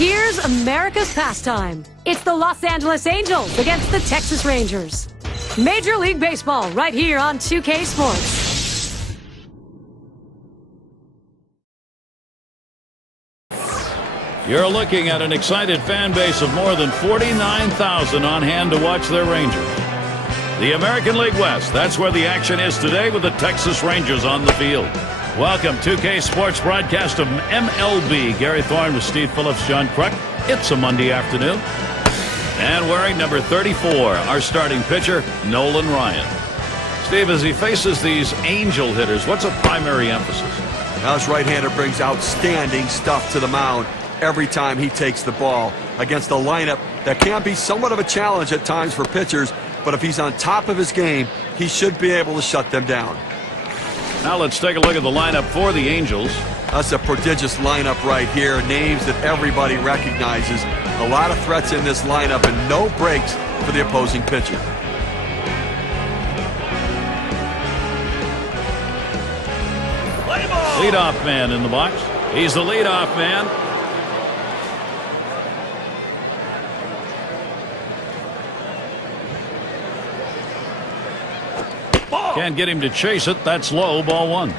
Here's America's pastime. It's the Los Angeles Angels against the Texas Rangers. Major League Baseball right here on 2K Sports. You're looking at an excited fan base of more than 49,000 on hand to watch their Rangers. The American League West, that's where the action is today with the Texas Rangers on the field. Welcome, 2K Sports broadcast of MLB. Gary Thorne with Steve Phillips, John Kruk. It's a Monday afternoon. And wearing number 34, our starting pitcher, Nolan Ryan. Steve, as he faces these Angel hitters, what's a primary emphasis? Now his right-hander brings outstanding stuff to the mound every time he takes the ball against a lineup that can be somewhat of a challenge at times for pitchers, but if he's on top of his game, he should be able to shut them down. Now let's take a look at the lineup for the Angels. That's a prodigious lineup right here. Names that everybody recognizes. A lot of threats in this lineup and no breaks for the opposing pitcher. Leadoff man in the box. He's the leadoff man. Can't get him to chase it. That's low. Ball one.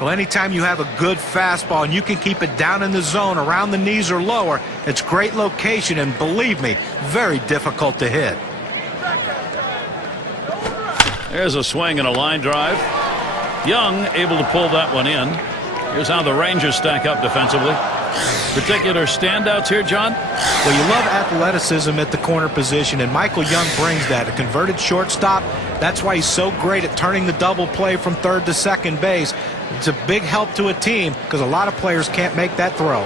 Well, anytime you have a good fastball and you can keep it down in the zone around the knees or lower, it's great location and, believe me, very difficult to hit. There's a swing and a line drive. Young able to pull that one in. Here's how the Rangers stack up defensively. Particular standouts here, John? Well, you love athleticism at the corner position, and Michael Young brings that. A converted shortstop. That's why he's so great at turning the double play from third to second base. It's a big help to a team because a lot of players can't make that throw.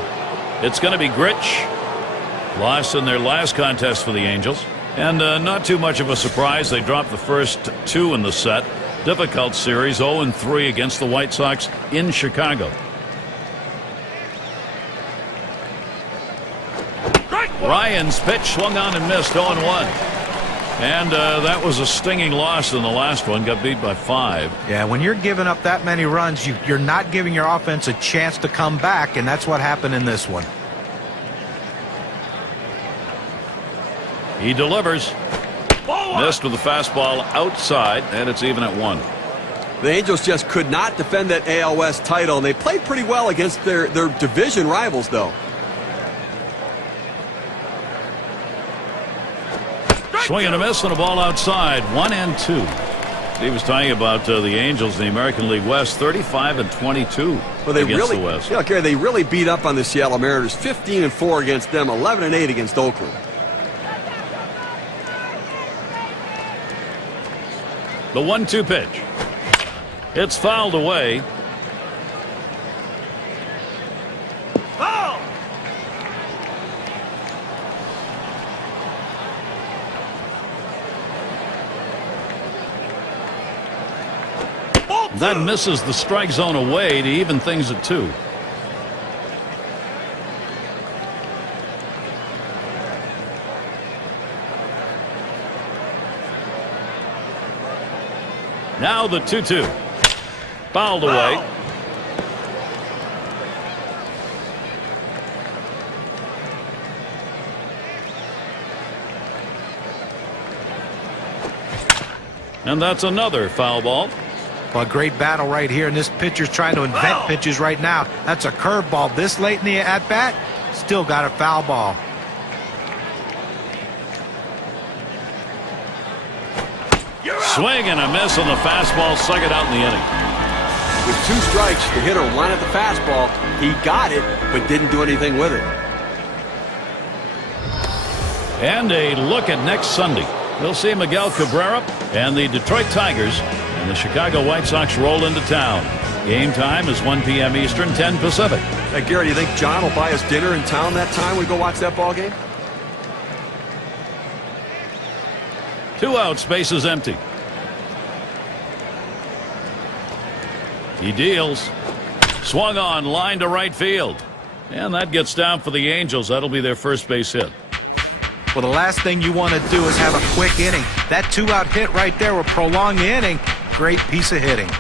It's going to be Grich. Lost in their last contest for the Angels. And not too much of a surprise. They dropped the first two in the set. Difficult series, 0-3 against the White Sox in Chicago. Ryan's pitch swung on and missed, 0-1. And that was a stinging loss in the last one. Got beat by 5. Yeah, when you're giving up that many runs, you're not giving your offense a chance to come back, and that's what happened in this one. He delivers. Missed with the fastball outside, and it's even at 1. The Angels just could not defend that AL West title, and they played pretty well against their division rivals, though. Swing and a miss and a ball outside. 1-2. He was talking about the Angels in the American League West, 35-22 against the West. Yeah, Gary, they really beat up on the Seattle Mariners. 15-4 against them, 11-8 against Oakland. The 1-2 pitch. It's fouled away. That misses the strike zone away to even things at 2. Now the 2-2. Fouled away. And that's another foul ball. Well, a great battle right here, and this pitcher's trying to invent pitches right now. That's a curveball this late in the at-bat. Still got a foul ball. Swing and a miss on the fastball, second out in the inning. With 2 strikes, the hitter wanted the fastball. He got it, but didn't do anything with it. And a look at next Sunday. We'll see Miguel Cabrera and the Detroit Tigers and the Chicago White Sox roll into town. Game time is 1 p.m. Eastern, 10 Pacific. Hey, Gary, do you think John will buy us dinner in town that time we go watch that ball game? 2 outs, bases empty. He deals. Swung on, line to right field. And that gets down for the Angels. That'll be their first base hit. Well, the last thing you want to do is have a quick inning. That 2-out hit right there will prolong the inning. Great piece of hitting.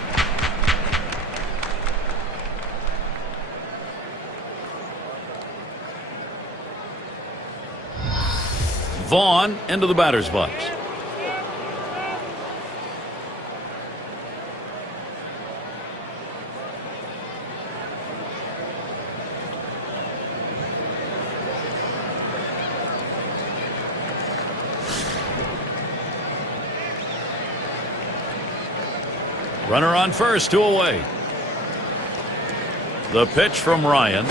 Vaughn into the batter's box. Runner on first, 2 away. The pitch from Ryan.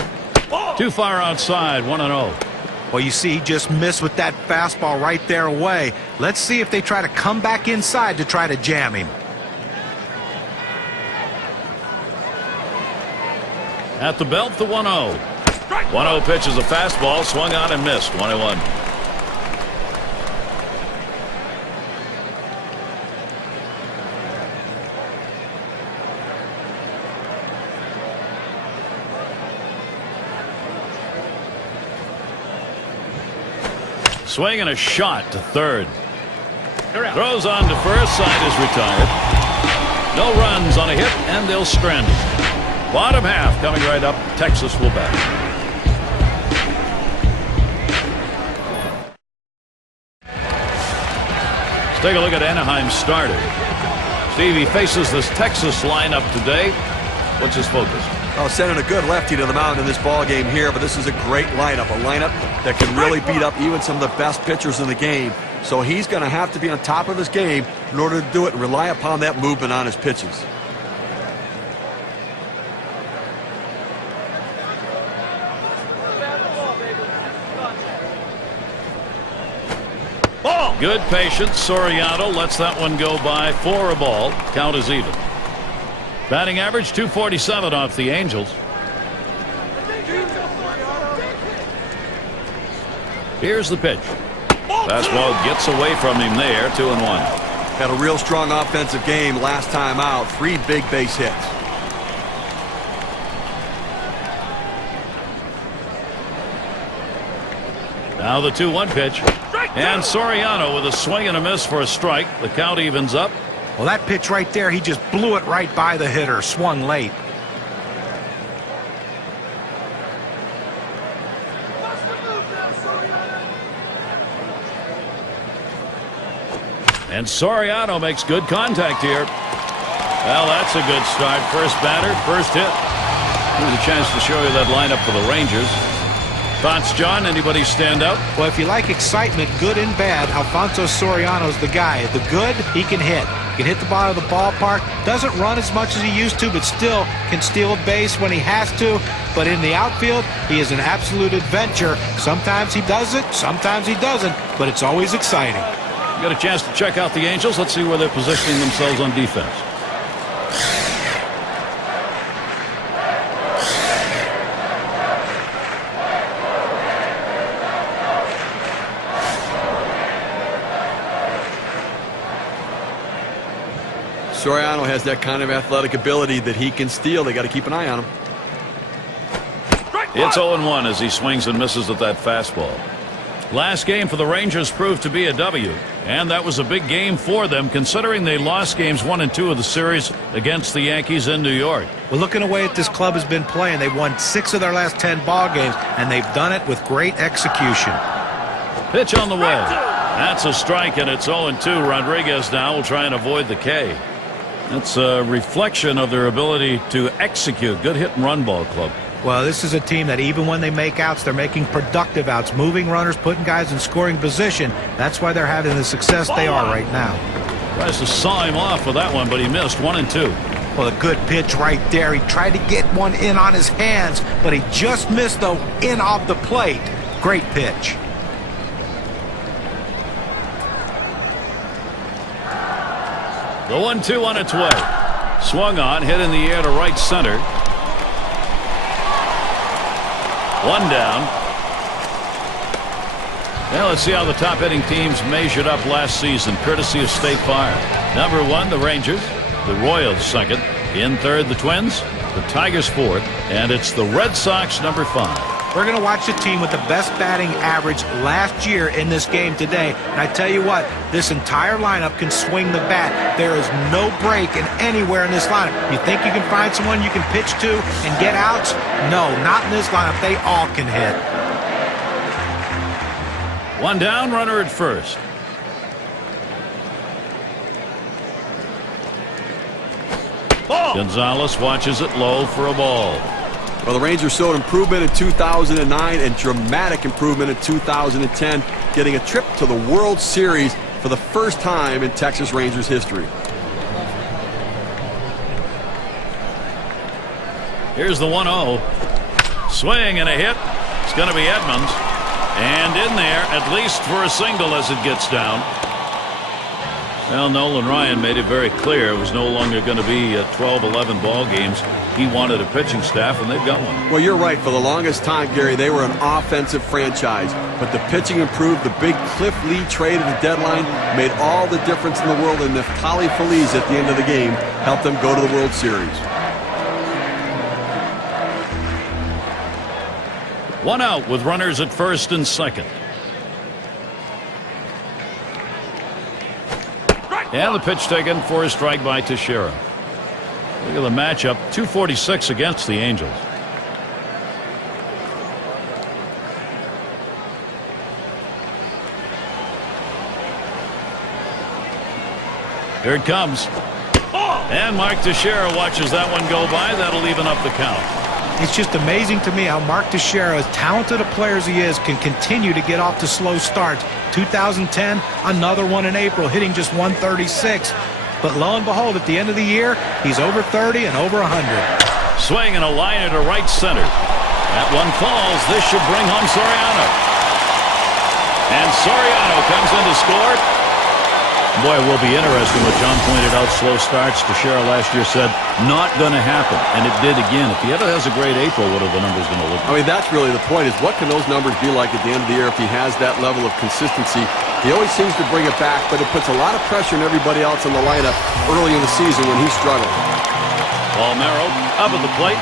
Too far outside, 1-0. Well, you see, he just missed with that fastball right there away. Let's see if they try to come back inside to try to jam him. At the belt, the 1-0. 1-0 pitch is a fastball, swung on and missed, 1-1. Swing and a shot to third. Throws on to first. Side is retired. No runs on a hit, and they'll strand him. Bottom half coming right up. Texas will bat. Let's take a look at Anaheim's starter. Stevie faces this Texas lineup today. What's his focus? Oh, sending a good lefty to the mound in this ball game here, but this is a great lineup, a lineup that can really beat up even some of the best pitchers in the game. So he's going to have to be on top of his game in order to do it and rely upon that movement on his pitches. Good patience. Soriano lets that one go by for a ball. Count is even. Batting average 247 off the Angels. Here's the pitch. Fastball gets away from him there. 2-1. Had a real strong offensive game last time out. 3 big base hits. Now the 2-1 pitch. And Soriano with a swing and a miss for a strike. The count evens up. Well, that pitch right there, he just blew it right by the hitter. Swung late. And Soriano makes good contact here. Well, that's a good start. First batter, first hit. Here's a chance to show you that lineup for the Rangers. Thoughts, John? Anybody stand out? Well, if you like excitement, good and bad, Alfonso Soriano's the guy. The good, he can hit. He can hit the ball of the ballpark. Doesn't run as much as he used to, but still can steal a base when he has to. But in the outfield, he is an absolute adventure. Sometimes he does it, sometimes he doesn't, but it's always exciting. You got a chance to check out the Angels. Let's see where they're positioning themselves on defense. Soriano has that kind of athletic ability that he can steal. They got to keep an eye on him. It's 0-1 as he swings and misses at that fastball. Last game for the Rangers proved to be a W, and that was a big game for them considering they lost games 1 and 2 of the series against the Yankees in New York. Well, looking at the way this club has been playing, they've won 6 of their last 10 ball games, and they've done it with great execution. Pitch on the way. That's a strike, and it's 0-2. Rodriguez now will try and avoid the K. That's a reflection of their ability to execute. Good hit and run ball club. Well, this is a team that even when they make outs, they're making productive outs, moving runners, putting guys in scoring position. That's why they're having the success they are right now. Tries to saw him off with that one, but he missed. 1-2. Well, a good pitch right there. He tried to get one in on his hands, but he just missed the in off the plate. Great pitch. The 1-2 on its way. Swung on, hit in the air to right center. One down. Now let's see how the top hitting teams measured up last season, courtesy of State Farm. Number 1, the Rangers. The Royals second. In third, the Twins. The Tigers fourth. And it's the Red Sox number 5. We're going to watch the team with the best batting average last year in this game today. And I tell you what, this entire lineup can swing the bat. There is no break in anywhere in this lineup. You think you can find someone you can pitch to and get outs? No, not in this lineup. They all can hit. One down, runner at first. Gonzalez watches it low for a ball. Well, the Rangers showed improvement in 2009 and dramatic improvement in 2010, getting a trip to the World Series for the first time in Texas Rangers history. Here's the 1-0. Swing and a hit. It's going to be Edmonds. And in there, at least for a single as it gets down. Well, Nolan Ryan made it very clear it was no longer going to be 12-11 ball games. He wanted a pitching staff, and they've got one. Well, you're right. For the longest time, Gary, they were an offensive franchise. But the pitching improved. The big Cliff Lee trade at the deadline made all the difference in the world. And Neftali Feliz at the end of the game helped them go to the World Series. One out with runners at first and second. And the pitch taken for a strike by Teixeira. Look at the matchup, 246 against the Angels. Here it comes. And Mark Teixeira watches that one go by. That'll even up the count. It's just amazing to me how Mark Teixeira, as talented a player as he is, can continue to get off to slow starts. 2010, another one in April, hitting just 136. But lo and behold, at the end of the year, he's over 30 and over 100. Swing and a liner to right center. That one falls. This should bring home Soriano. And Soriano comes in to score. Boy, it will be interesting what John pointed out. Slow starts. Teixeira last year said not going to happen, and it did again. If he ever has a great April, what are the numbers going to look like? I mean, that's really the point, is what can those numbers be like at the end of the year if he has that level of consistency? He always seems to bring it back, but it puts a lot of pressure on everybody else in the lineup early in the season when he struggled. Palmeiro up at the plate.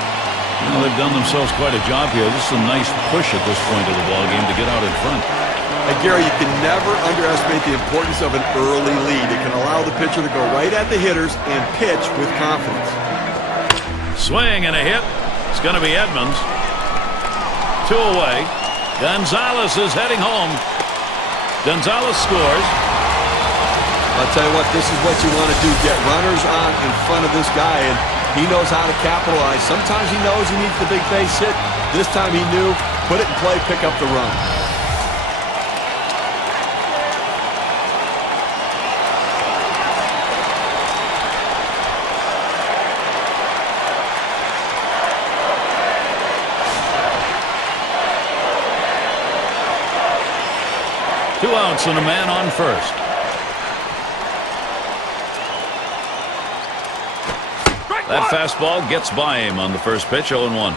Well, they've done themselves quite a job here. This is a nice push at this point of the ballgame to get out in front. And Gary, you can never underestimate the importance of an early lead. It can allow the pitcher to go right at the hitters and pitch with confidence. Swing and a hit. It's going to be Edmonds. 2 away. Gonzalez is heading home. Gonzalez scores. I'll tell you what, this is what you want to do. Get runners on in front of this guy, and he knows how to capitalize. Sometimes he knows he needs the big base hit. This time he knew. Put it in play, pick up the run. Two outs and a man on first. That fastball gets by him on the first pitch, 0-1.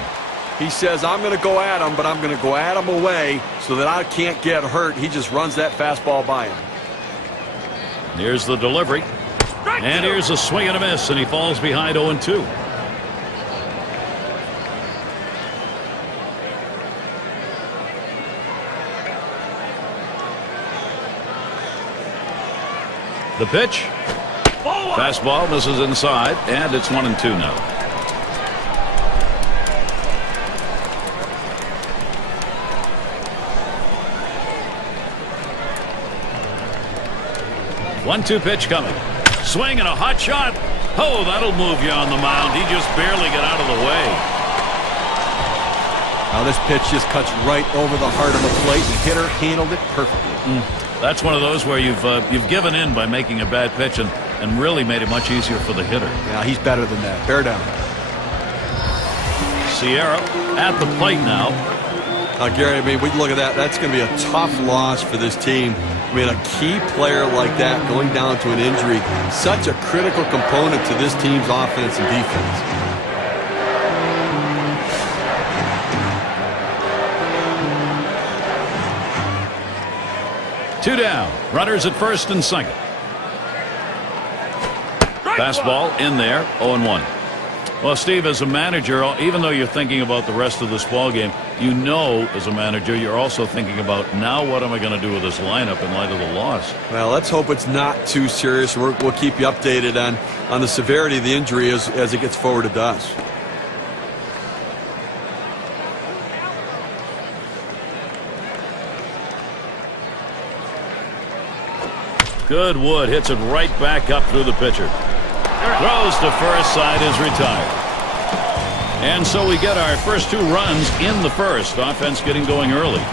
He says, I'm going to go at him, but I'm going to go at him away so that I can't get hurt. He just runs that fastball by him. Here's the delivery. And here's a swing and a miss, and he falls behind 0-2. The pitch. Fastball misses inside, and it's 1-2 now. One-two pitch coming. Swing and a hot shot. Oh, that'll move you on the mound. He just barely got out of the way. Now this pitch just cuts right over the heart of the plate. The hitter handled it perfectly. That's one of those where you've given in by making a bad pitch and really made it much easier for the hitter. Yeah, he's better than that. Bear down. Sierra at the plate now. Gary, I mean, we look at that. That's going to be a tough loss for this team. I mean, a key player like that going down to an injury, such a critical component to this team's offense and defense. Two down. Runners at first and second. Fastball in there, 0-1. Well, Steve, as a manager, even though you're thinking about the rest of this ball game, you know, as a manager, you're also thinking about, now what am I going to do with this lineup in light of the loss? Well, let's hope it's not too serious. We'll keep you updated on the severity of the injury as it gets forwarded to us. Good wood, hits it right back up through the pitcher. Throws to first, side is retired. And so we get our first 2 runs in the first. Offense getting going early.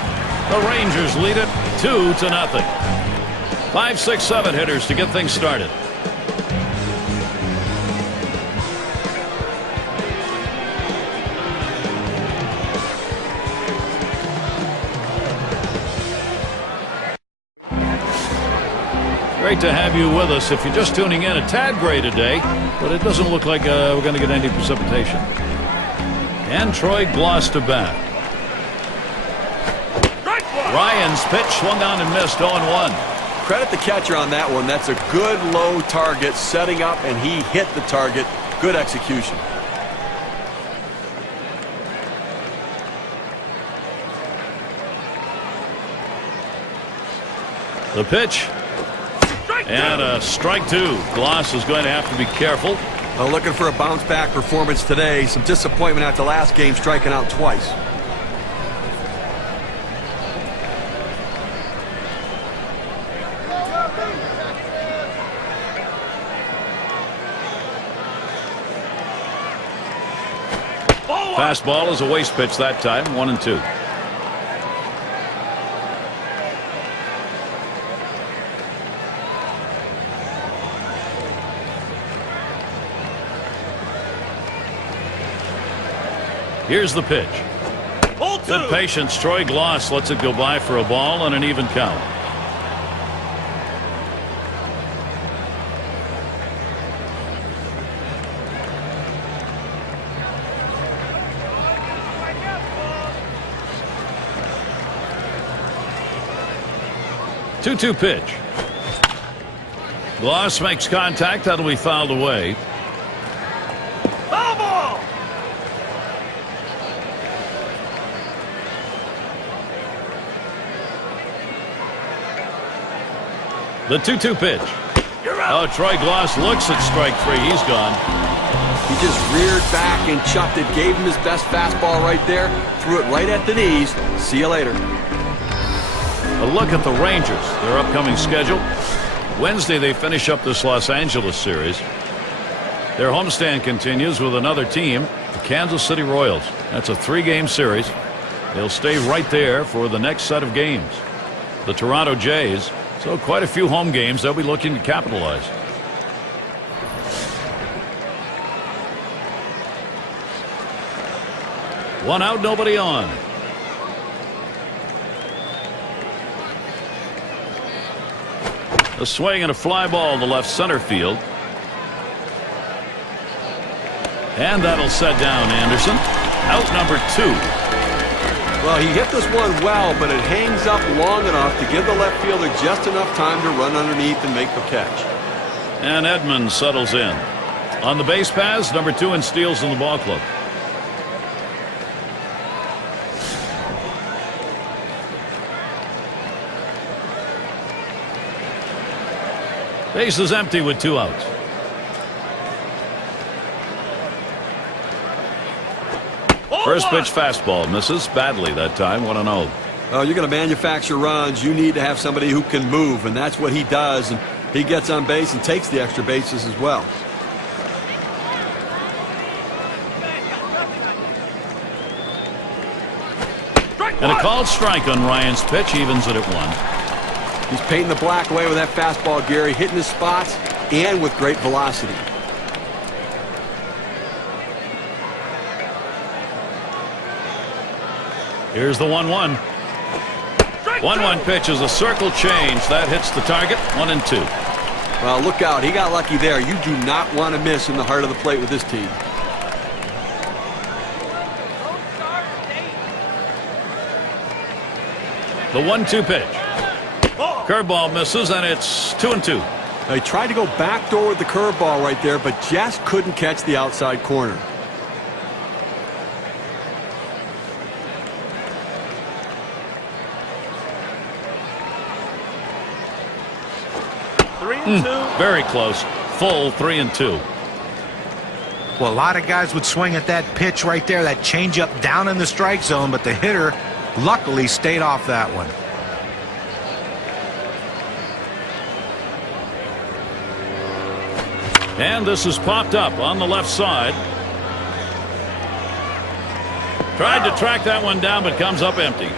The Rangers lead it 2-0. 5, 6, 7 hitters to get things started. Great to have you with us. If you're just tuning in, a tad gray today, but it doesn't look like we're going to get any precipitation. And Troy Gloss to bat. Ryan's pitch swung on and missed. 0-1. Credit the catcher on that one. That's a good low target, setting up, and he hit the target. Good execution. The pitch. And a strike 2. Gloss is going to have to be careful. Well, looking for a bounce-back performance today. Some disappointment after last game, striking out twice. Fastball is a waste pitch that time. 1-2. Here's the pitch. Good patience. Troy Gloss lets it go by for a ball and an even count. Two-two pitch. Gloss makes contact. That'll be fouled away. The 2-2 pitch. Oh, Troy Gloss looks at strike 3. He's gone. He just reared back and chucked it, gave him his best fastball right there, threw it right at the knees. See you later. A look at the Rangers, their upcoming schedule. Wednesday they finish up this Los Angeles series. Their homestand continues with another team, the Kansas City Royals. That's a 3-game series. They'll stay right there for the next set of games. The Toronto Jays. So quite a few home games they'll be looking to capitalize. One out, nobody on. A swing and a fly ball to left center field. And that'll set down Anderson. Out number 2. Well, he hit this one well, but it hangs up long enough to give the left fielder just enough time to run underneath and make the catch. And Edmonds settles in. On the base paths, number 2 in steals in the ball club. Base is empty with 2 outs. First pitch fastball misses badly that time. 1-0. You're going to manufacture runs. You need to have somebody who can move, and that's what he does. And he gets on base and takes the extra bases as well. And a called strike on Ryan's pitch, evens it at 1. He's painting the black away with that fastball, Gary, hitting his spots and with great velocity. Here's the 1-1. 1-1 pitch is a circle change. That hits the target. 1-2. Well, look out. He got lucky there. You do not want to miss in the heart of the plate with this team. The 1-2 pitch. Curveball misses, and it's 2-2. He tried to go backdoor with the curveball right there, but just couldn't catch the outside corner. Very close. Full 3-2. Well, a lot of guys would swing at that pitch right there, that changeup down in the strike zone, but the hitter luckily stayed off that one. And this is popped up on the left side. Tried to track that one down, but comes up empty.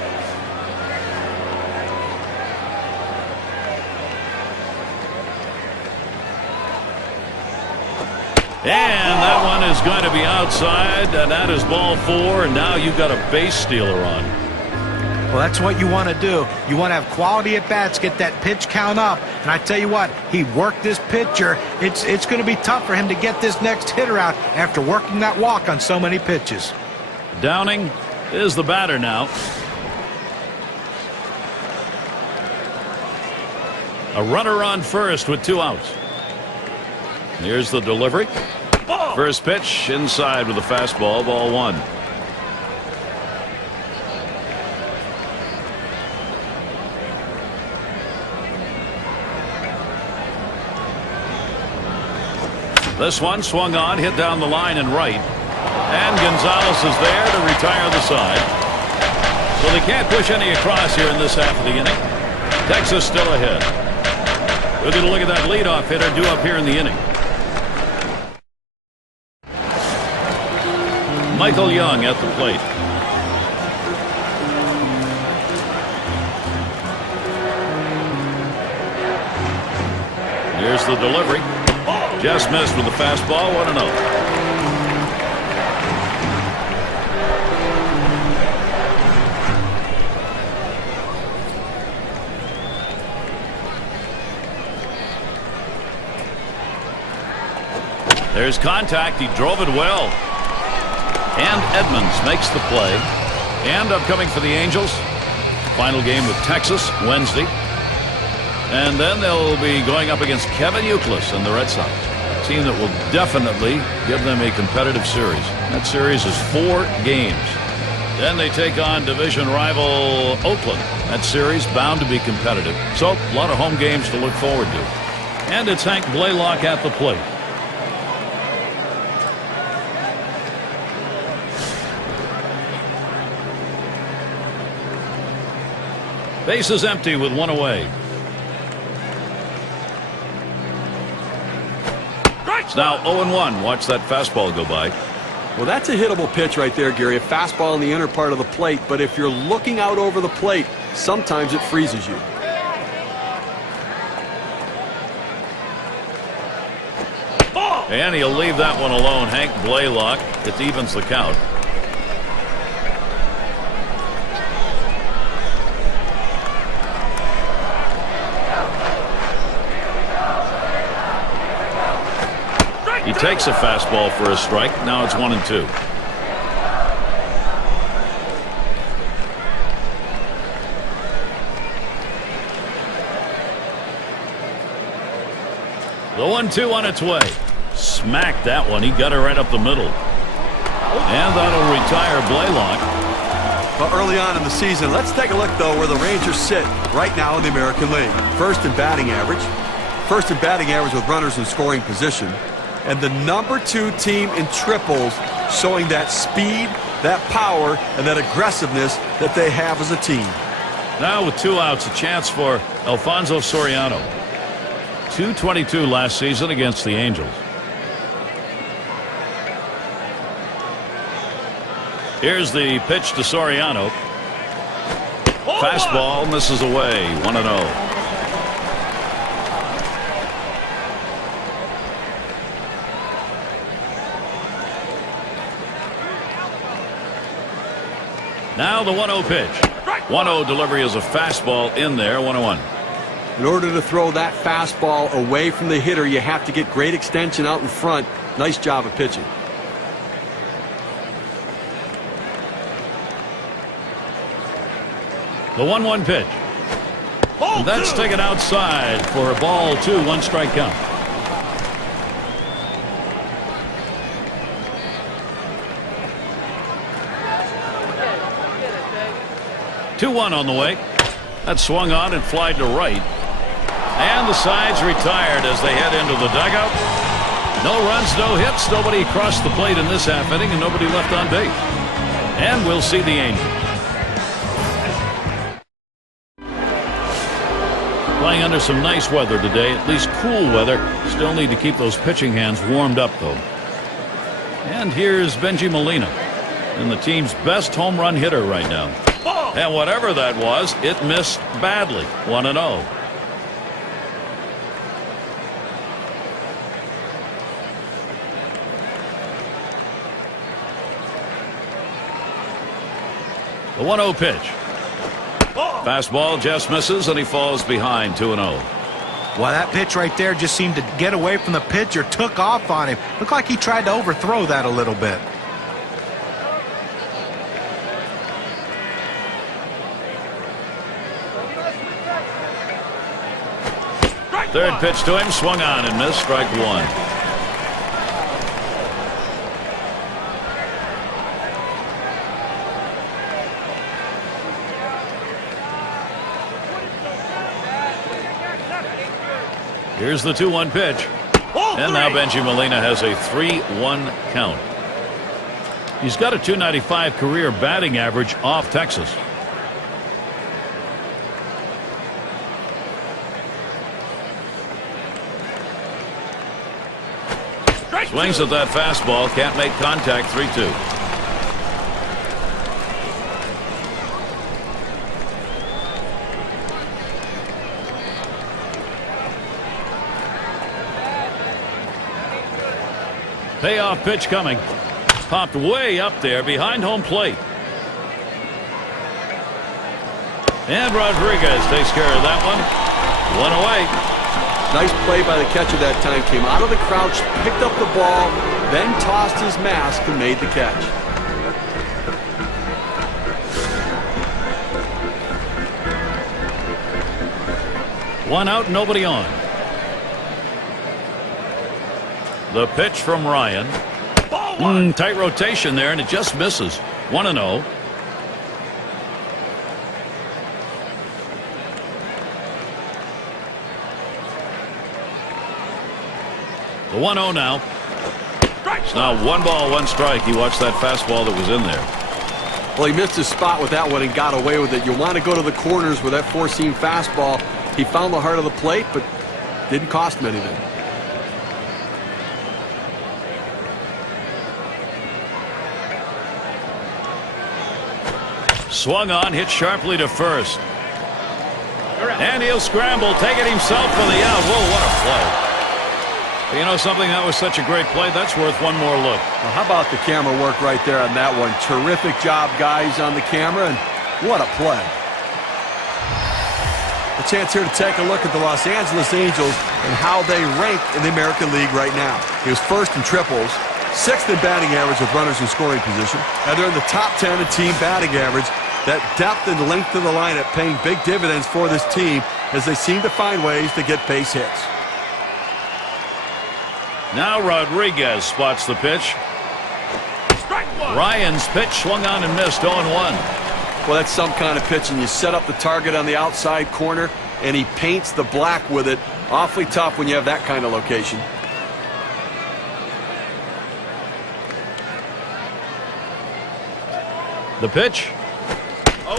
And that one is going to be outside, and that is ball 4, and now you've got a base stealer on. Well, that's what you want to do. You want to have quality at bats, get that pitch count up. And I tell you what, he worked this pitcher. It's going to be tough for him to get this next hitter out after working that walk on so many pitches. Downing is the batter now. A runner on first with 2 outs. Here's the delivery. First pitch inside with a fastball, ball 1. This one swung on, hit down the line and right. And Gonzalez is there to retire the side. So they can't push any across here in this half of the inning. Texas still ahead. We'll get a look at that leadoff hitter due up here in the inning. Michael Young at the plate. Here's the delivery. Just missed with the fastball. 1-0. There's contact. He drove it well. And Edmonds makes the play. And upcoming for the Angels, final game with Texas Wednesday. And then they'll be going up against Kevin Youkilis and the Red Sox. A team that will definitely give them a competitive series. That series is 4 games. Then they take on division rival Oakland. That series bound to be competitive. So a lot of home games to look forward to. And it's Hank Blaylock at the plate. Base is empty with 1 away. It's now 0-1. Watch that fastball go by. Well, that's a hittable pitch right there, Gary. A fastball in the inner part of the plate. But if you're looking out over the plate, sometimes it freezes you. And he'll leave that one alone. Hank Blaylock. It evens the count. He takes a fastball for a strike. Now it's 1-2. The 1-2 on its way. Smacked that one. He got it right up the middle. And that'll retire Blaylock. Well, early on in the season, let's take a look, though, where the Rangers sit right now in the American League. First in batting average. First in batting average with runners in scoring position. And the number 2 team in triples, showing that speed, that power, and that aggressiveness that they have as a team. Now with 2 outs, a chance for Alfonso Soriano. .222 last season against the Angels. Here's the pitch to Soriano. Fastball misses away. 1-0. 1-0 pitch. 1-0 delivery is a fastball in there. 1-1. In order to throw that fastball away from the hitter, you have to get great extension out in front. Nice job of pitching. The 1-1 pitch. That's taken outside for a ball 2. 1 strike count. Two-1 on the way. That swung on and flied to right. And the side's retired as they head into the dugout. No runs, no hits. Nobody crossed the plate in this half inning and nobody left on base. And we'll see the Angels. Playing under some nice weather today, at least cool weather. Still need to keep those pitching hands warmed up, though. And here's Benji Molina, and the team's best home run hitter right now. And whatever that was, it missed badly. 1-0. The 1-0 pitch. Fastball just misses, and he falls behind 2-0. Well, that pitch right there just seemed to get away from the pitcher, took off on him. Looked like he tried to overthrow that a little bit. Third pitch to him, swung on and missed, strike one. Here's the 2-1 pitch. And now Benji Molina has a 3-1 count. He's got a .295 career batting average off Texas. Swings at that fastball, can't make contact. 3-2. Payoff pitch coming. Popped way up there behind home plate. And Rodriguez takes care of that one. One away. Nice play by the catcher that time. Came out of the crouch, picked up the ball, then tossed his mask and made the catch. One out, nobody on. The pitch from Ryan. Tight rotation there, and it just misses. 1-0. The 1-0 now. It's now 1 ball, 1 strike. He watched that fastball that was in there. Well, he missed his spot with that one and got away with it. You want to go to the corners with that four-seam fastball. He found the heart of the plate, but didn't cost him anything. Swung on, hit sharply to first. And he'll scramble, take it himself for the out. Whoa, what a play. You know something? That was such a great play. That's worth one more look. Well, how about the camera work right there on that one? Terrific job, guys, on the camera, and what a play. A chance here to take a look at the Los Angeles Angels and how they rank in the American League right now. He was first in triples, 6th in batting average with runners in scoring position, and they're in the top 10 in team batting average. That depth and length of the lineup paying big dividends for this team as they seem to find ways to get base hits. Now Rodriguez spots the pitch. Ryan's pitch swung on and missed. 0-1. Well, that's some kind of pitching. You set up the target on the outside corner, and he paints the black with it. Awfully tough when you have that kind of location. The pitch.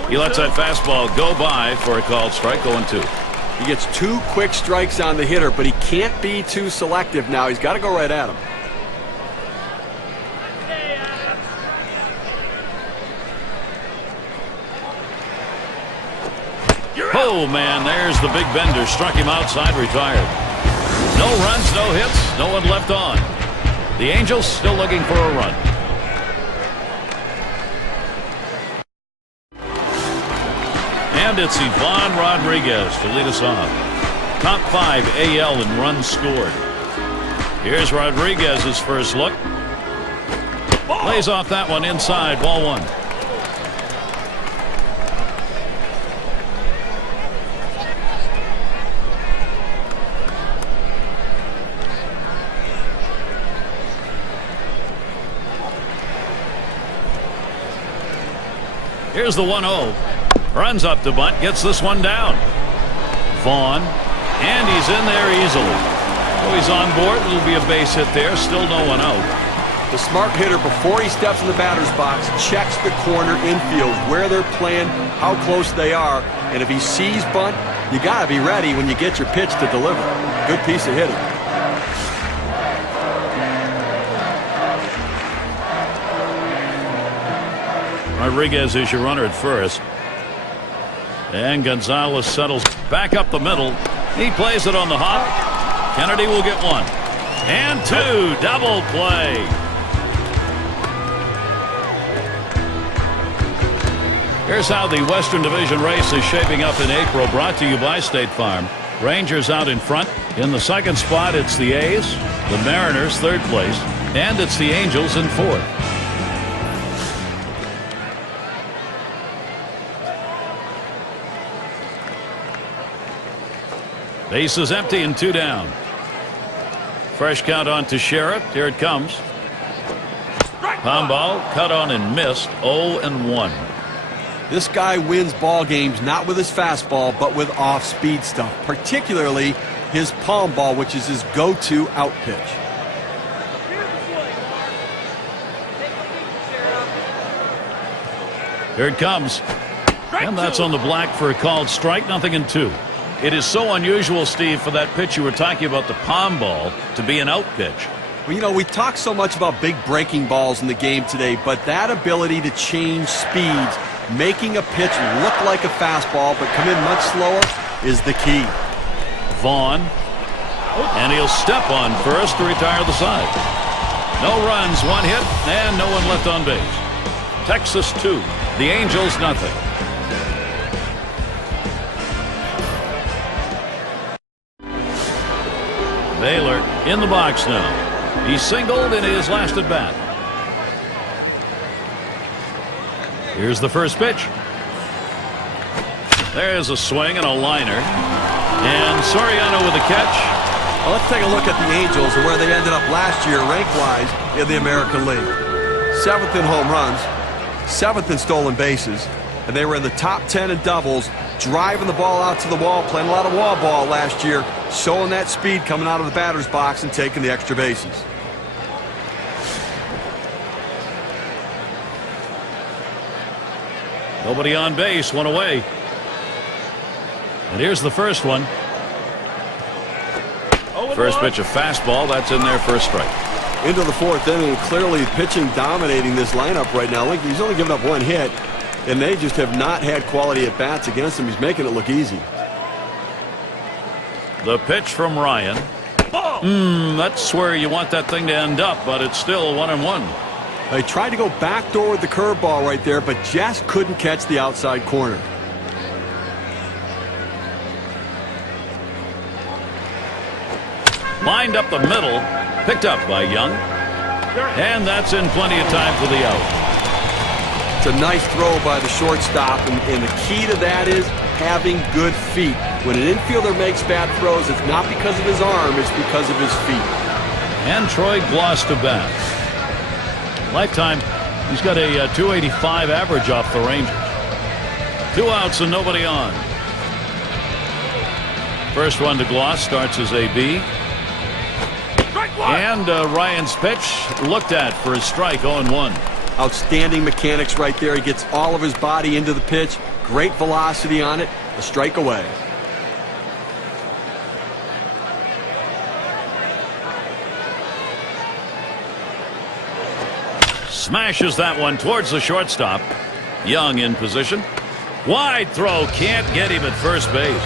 He lets that fastball go by for a called strike. 0-2. He gets 2 quick strikes on the hitter, but he can't be too selective now. He's got to go right at him. Oh, man, there's the big bender. Struck him outside, retired. No runs, no hits, no one left on. The Angels still looking for a run. And it's Ivan Rodriguez to lead us off. Top 5 AL in runs scored. Here's Rodriguez's first look. Lays off that one inside, ball 1. Here's the 1-0. Runs up to bunt, gets this one down. Vaughn, and he's in there easily. So he's on board. It'll be a base hit there. Still no one out. The smart hitter, before he steps in the batter's box, checks the corner infield, where they're playing, how close they are, and if he sees bunt, you got to be ready when you get your pitch to deliver. Good piece of hitting. Rodriguez is your runner at first. And Gonzalez settles back up the middle. He plays it on the hop. Kennedy will get one. And two. Double play. Here's how the Western Division race is shaping up in April, brought to you by State Farm. Rangers out in front. In the second spot, it's the A's, the Mariners third place, and it's the Angels in fourth. Base is empty and 2 down. Fresh count on to Sheriff. Here it comes. Pound ball cut on and missed. 0-1. This guy wins ball games not with his fastball, but with off-speed stuff, particularly his palm ball, which is his go-to out pitch. Here it comes. And that's on the black for a called strike. 0-2. It is so unusual, Steve, for that pitch you were talking about, the palm ball, to be an out pitch. Well, you know, we talk so much about big breaking balls in the game today, but that ability to change speeds, making a pitch look like a fastball but come in much slower, is the key. Vaughn. And he'll step on first to retire the side. No runs, 1 hit, and no one left on base. Texas 2. The Angels nothing. Baylor in the box now. He singled in his last at bat. Here's the first pitch. There's a swing and a liner. And Soriano with a catch. Well, let's take a look at the Angels and where they ended up last year rank-wise in the American League. 7th in home runs, 7th in stolen bases, and they were in the top 10 in doubles, driving the ball out to the wall, playing a lot of wall ball last year, showing that speed coming out of the batter's box and taking the extra bases. Nobody on base, 1 away. And here's the first one. First pitch, a fastball. That's in there for a strike. Into the 4th inning, clearly pitching dominating this lineup right now. He's only given up 1 hit, and they just have not had quality at bats against him. He's making it look easy. The pitch from Ryan. That's where you want that thing to end up, but it's still 1-1. They tried to go backdoor with the curveball right there, but just couldn't catch the outside corner. Lined up the middle, picked up by Young, and that's in plenty of time for the out. It's a nice throw by the shortstop, and the key to that is having good feet. When an infielder makes bad throws, it's not because of his arm, it's because of his feet. And Troy Gloss to bat. Lifetime, he's got a 285 average off the Rangers. 2 outs and nobody on. First one to Gloss starts as a B. And Ryan's pitch looked at for a strike, 0-1. Outstanding mechanics right there. He gets all of his body into the pitch. Great velocity on it. A strike away. Smashes that one towards the shortstop. Young in position. Wide throw. Can't get him at first base.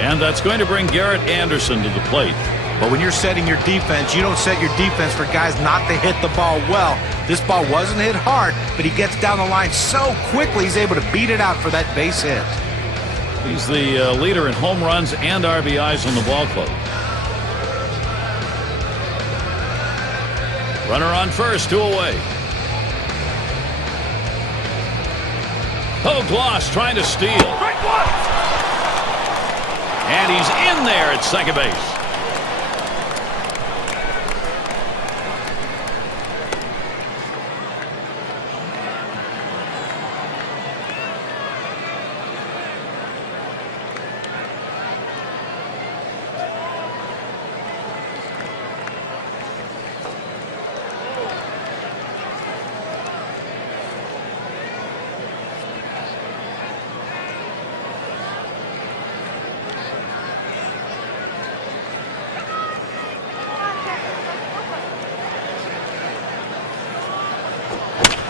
And that's going to bring Garrett Anderson to the plate. But when you're setting your defense, you don't set your defense for guys not to hit the ball well. This ball wasn't hit hard, but he gets down the line so quickly he's able to beat it out for that base hit. He's the leader in home runs and RBIs in the ball club. Runner on first, 2 away. Oh, Gloss trying to steal. And he's in there at second base.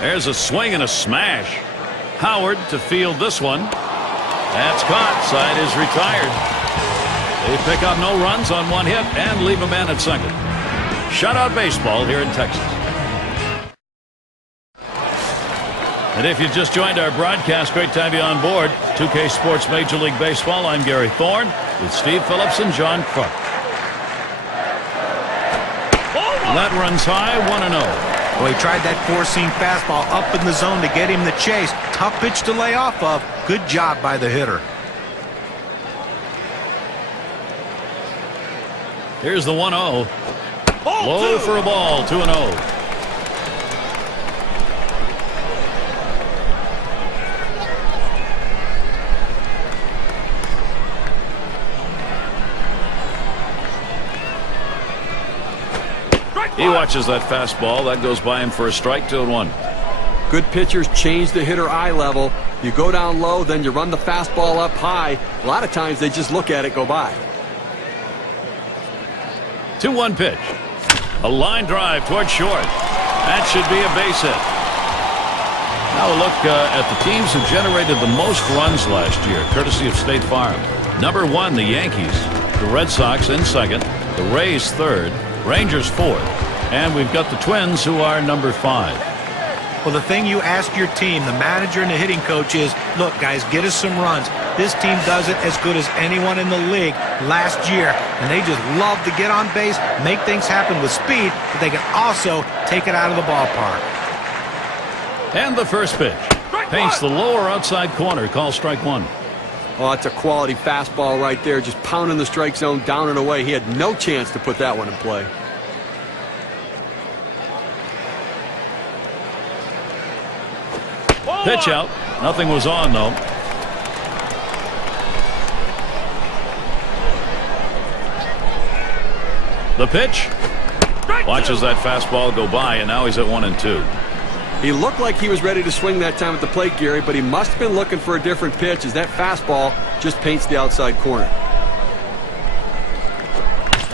There's a swing and a smash. Howard to field this one. That's caught. Side is retired. They pick up no runs on one hit and leave a man at second. Shutout baseball here in Texas. And if you just joined our broadcast, great to have you on board. 2K Sports Major League Baseball. I'm Gary Thorne with Steve Phillips and John Kruk. That runs high, 1-0. Well, he tried that four-seam fastball up in the zone to get him the chase. Tough pitch to lay off of. Good job by the hitter. Here's the 1-0. Low for a ball, 2-0. He watches that fastball. That goes by him for a strike, 2-1. Good pitchers change the hitter eye level. You go down low, then you run the fastball up high. A lot of times they just look at it go by. 2-1 pitch. A line drive toward short. That should be a base hit. Now a look at the teams who generated the most runs last year, courtesy of State Farm. Number 1, the Yankees. The Red Sox in second. The Rays third. Rangers fourth. And we've got the Twins, who are number 5. Well, the thing you ask your team, the manager and the hitting coach, is, look, guys, get us some runs. This team does it as good as anyone in the league last year, and they just love to get on base, make things happen with speed, but they can also take it out of the ballpark. And the first pitch. Paints the lower outside corner. Call strike 1. Oh, it's a quality fastball right there, just pounding the strike zone down and away. He had no chance to put that one in play. Pitch out. Nothing was on, though. The pitch. Watches that fastball go by, and now he's at 1-2. He looked like he was ready to swing that time at the plate, Gary, but he must have been looking for a different pitch as that fastball just paints the outside corner.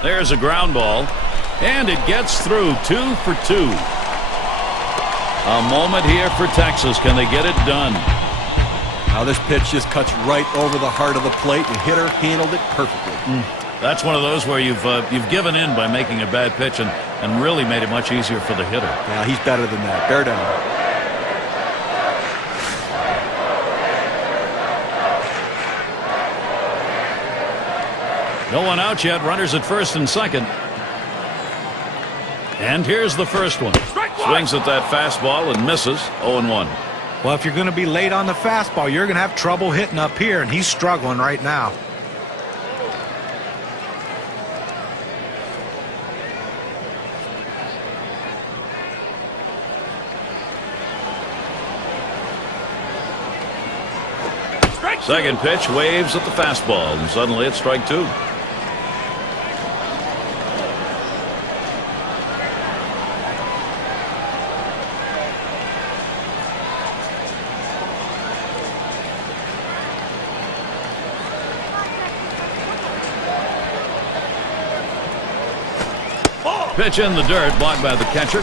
There's a ground ball, and it gets through. 2 for 2. A moment here for Texas. Can they get it done? Now this pitch just cuts right over the heart of the plate. The hitter handled it perfectly. That's one of those where you've given in by making a bad pitch and really made it much easier for the hitter. Yeah, he's better than that. Bear down. No one out yet. Runners at first and second. And here's the first one. Swings at that fastball and misses. 0-1. Well, if you're going to be late on the fastball, you're going to have trouble hitting up here, and he's struggling right now. Second pitch waves at the fastball, and suddenly it's strike 2. Pitch in the dirt, blocked by the catcher.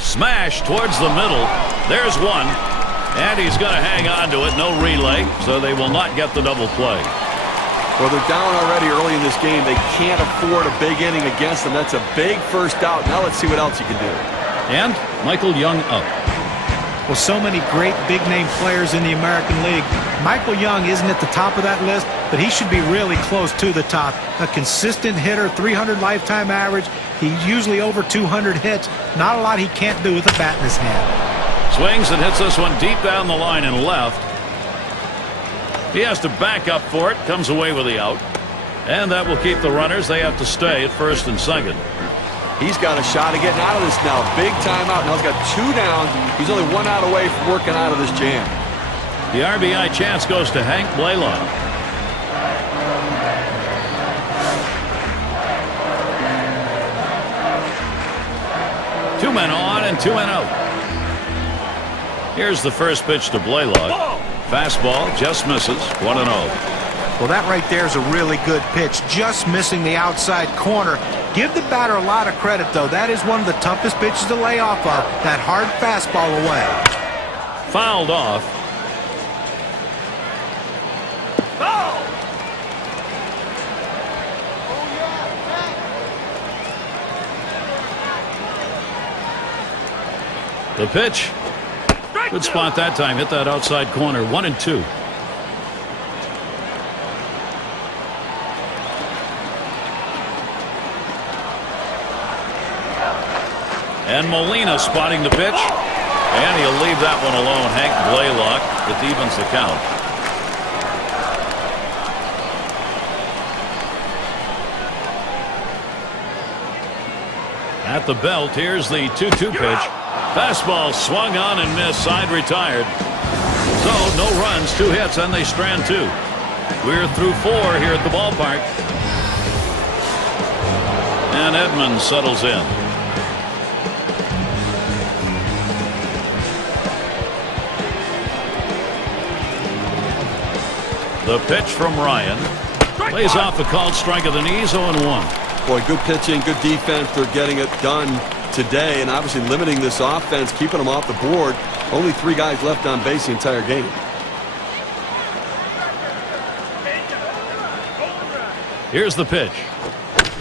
Smash towards the middle. There's one. And he's going to hang on to it. No relay, so they will not get the double play. Well, they're down already early in this game. They can't afford a big inning against them. That's a big first out. Now let's see what else you can do. And Michael Young up. Well, so many great big-name players in the American League. Michael Young isn't at the top of that list, but he should be really close to the top. A consistent hitter, 300 lifetime average. He's usually over 200 hits. Not a lot he can't do with a bat in his hand. Swings and hits this one deep down the line and left. He has to back up for it. Comes away with the out. And that will keep the runners. They have to stay at first and second. He's got a shot at getting out of this now. Big timeout. Now he's got 2 down. He's only 1 out away from working out of this jam. The RBI chance goes to Hank Blaylock. Two men on and 2 men out. Here's the first pitch to Blaylock. Fastball just misses. 1-0. Well, that right there is a really good pitch, just missing the outside corner. Give the batter a lot of credit, though. That is one of the toughest pitches to lay off of, that hard fastball away. Fouled off. The pitch. Good spot that time. Hit that outside corner. 1-2. And Molina spotting the pitch. And he'll leave that one alone. Hank Blaylock. It evens the count. At the belt, here's the 2-2 pitch. Fastball swung on and missed. Side retired. So no runs, 2 hits, and they strand 2. We're through 4 here at the ballpark. And Edmonds settles in. The pitch from Ryan. Lays off a called strike of the knees. 0-1. Boy, good pitching, good defense. They're getting it done today, and obviously limiting this offense, keeping them off the board. Only 3 guys left on base the entire game. Here's the pitch.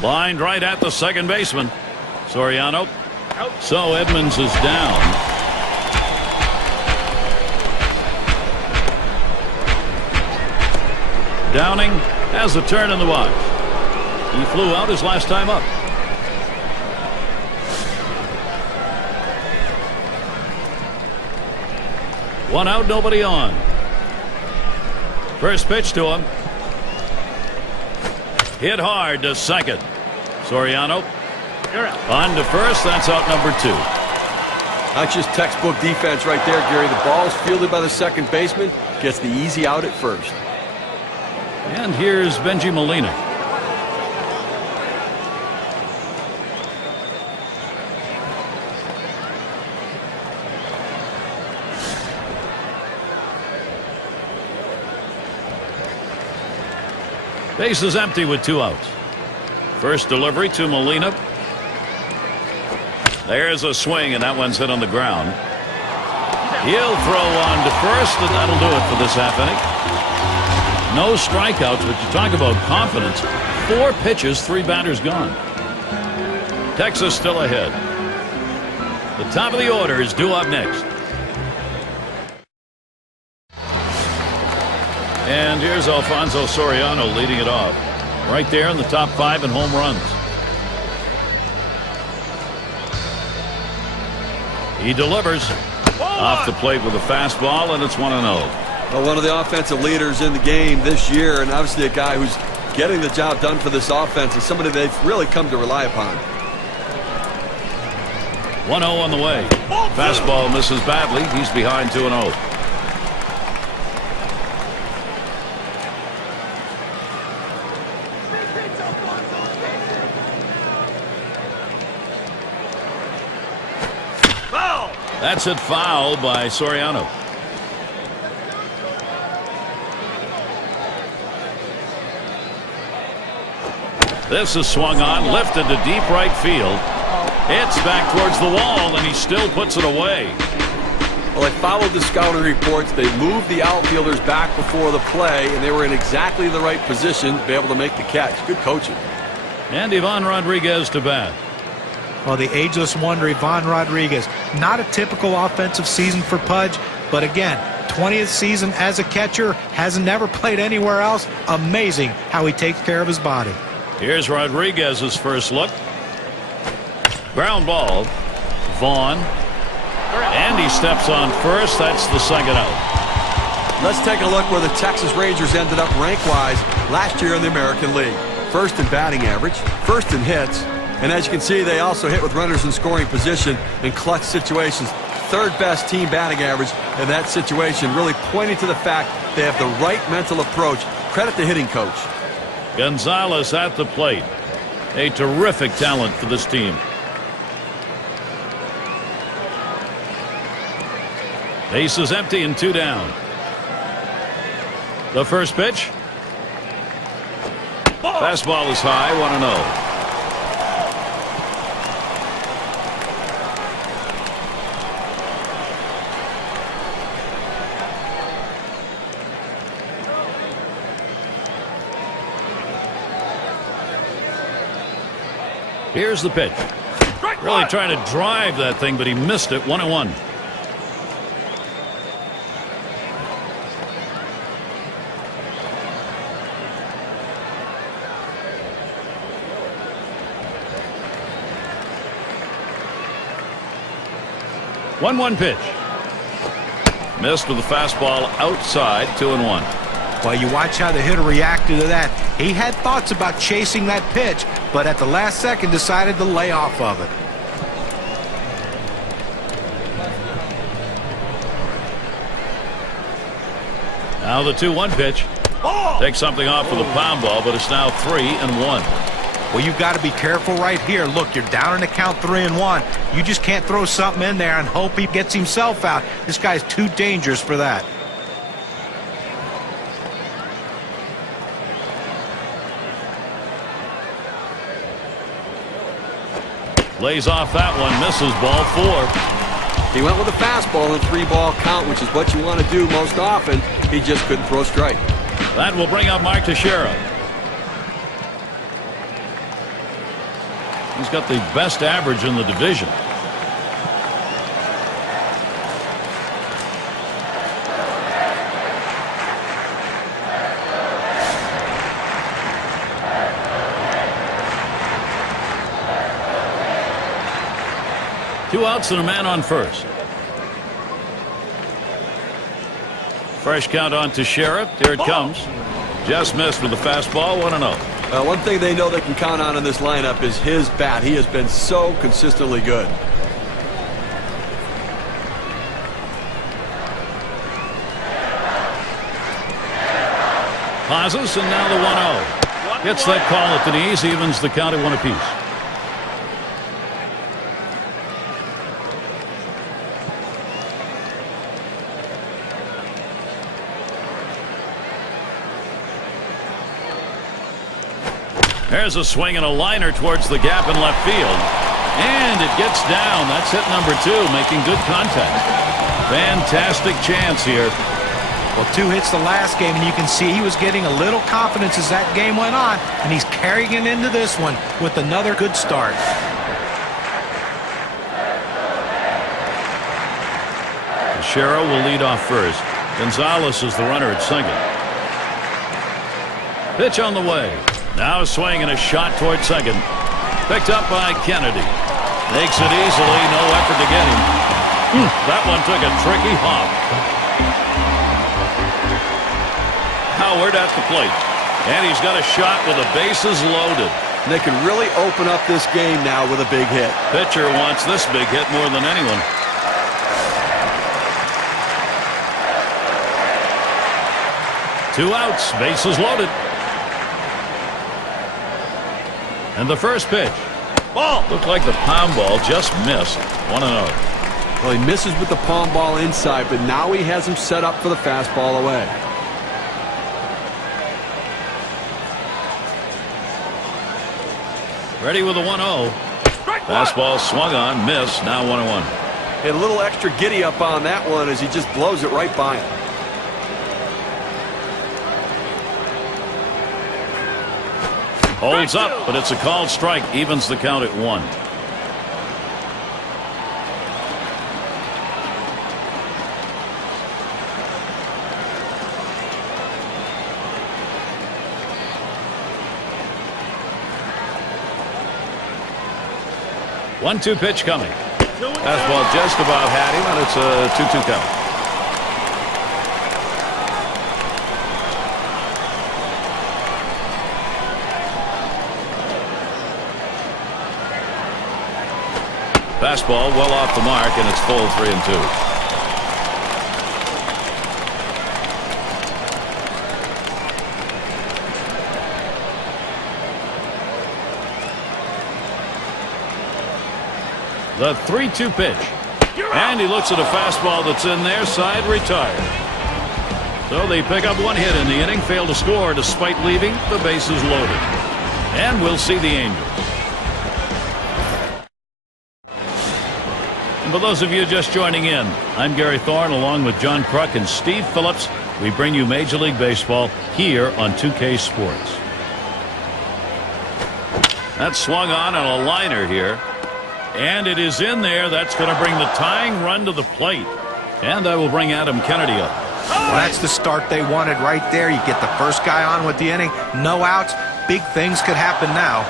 Lined right at the second baseman. Soriano. So Edmonds is down. Downing has a turn in the box. He flew out his last time up. One out, nobody on. First pitch to him. Hit hard to second. Soriano on to first. That's out number 2. That's just textbook defense right there, Gary. The ball's fielded by the second baseman. Gets the easy out at first. And here's Benji Molina. Base is empty with 2 outs. First delivery to Molina. There's a swing, and that one's hit on the ground. He'll throw on to first, and that'll do it for this half inning. No strikeouts, but you talk about confidence. 4 pitches, 3 batters gone. Texas still ahead. The top of the order is due up next. And here's Alfonso Soriano leading it off. Right there in the top 5 in home runs. He delivers off the plate with a fastball, and it's 1-0. Well, one of the offensive leaders in the game this year, and obviously a guy who's getting the job done for this offense, and somebody they've really come to rely upon. 1-0 on the way. Fastball misses badly. He's behind 2-0. That's it, foul by Soriano. This is swung on, lifted to deep right field. It's back towards the wall, and he still puts it away. Well, they followed the scouting reports. They moved the outfielders back before the play, and they were in exactly the right position to be able to make the catch. Good coaching. And Ivan Rodriguez to bat. Well, the ageless wonder, Ivan Rodriguez. Not a typical offensive season for Pudge, but again, 20th season as a catcher, has never played anywhere else. Amazing how he takes care of his body. Here's Rodriguez's first look. Ground ball. Vaughn. And he steps on first. That's the second out. Let's take a look where the Texas Rangers ended up rank-wise last year in the American League. First in batting average, first in hits, and as you can see, they also hit with runners in scoring position in clutch situations. Third best team batting average in that situation, really pointing to the fact they have the right mental approach. Credit the hitting coach. Gonzalez at the plate. A terrific talent for this team. Base is empty and 2 down. The first pitch. Fastball is high, 1-0. Here's the pitch. Really trying to drive that thing, but he missed it. 1-1. One pitch. Missed with the fastball outside. 2-1. Well, you watch how the hitter reacted to that. He had thoughts about chasing that pitch, but at the last second decided to lay off of it. Now the 2-1 pitch. Takes something off with a pound ball, but it's now 3-1. Well, you've got to be careful right here. Look, you're down in the count 3-1. You just can't throw something in there and hope he gets himself out. This guy's too dangerous for that. Lays off that one, misses, ball 4. He went with a fastball and 3-ball count, which is what you want to do most often. He just couldn't throw a strike. That will bring up Mark Teixeira. He's got the best average in the division. Two outs and a man on first. Fresh count on Teixeira. Here it comes. Just missed with the fastball. 1-0. One thing they know they can count on in this lineup is his bat. He has been so consistently good. Pauses, and now the 1-0. Gets that call at the knees, evens the count at 1 apiece. There's a swing and a liner towards the gap in left field. And it gets down. That's hit number 2, making good contact. Fantastic chance here. Well, 2 hits the last game, and you can see he was getting a little confidence as that game went on, and he's carrying it into this one with another good start. Teixeira will lead off first. Gonzalez is the runner at second. Pitch on the way. Now a swing and a shot toward second. Picked up by Kennedy. Makes it easily. No effort to get him. That one took a tricky hop. Howard at the plate. And he's got a shot with the bases loaded. They can really open up this game now with a big hit. Pitcher wants this big hit more than anyone. Two outs. Bases loaded. And the first pitch. Ball. Looked like the pound ball just missed. 1-0. Well, he misses with the palm ball inside, but now he has him set up for the fastball away. Ready with a 1-0. Fastball swung on, missed. Now 1-1. Hit a little extra giddy up on that one as he just blows it right by him. Holds up, but it's a called strike. Evens the count at 1. One-two pitch coming. Fastball just about had him, and it's a 2-2 count. Fastball well off the mark, and it's full 3-2. The 3-2 pitch. And he looks at a fastball that's in there, side retired. So they pick up one hit in the inning, fail to score despite leaving the bases loaded. And we'll see the Angels. And for those of you just joining in, I'm Gary Thorne along with John Kruk and Steve Phillips. We bring you Major League Baseball here on 2K Sports. That's swung on a liner here. And it is in there. That's going to bring the tying run to the plate. And I will bring Adam Kennedy up. Well, that's the start they wanted right there. You get the first guy on with the inning. No outs. Big things could happen now.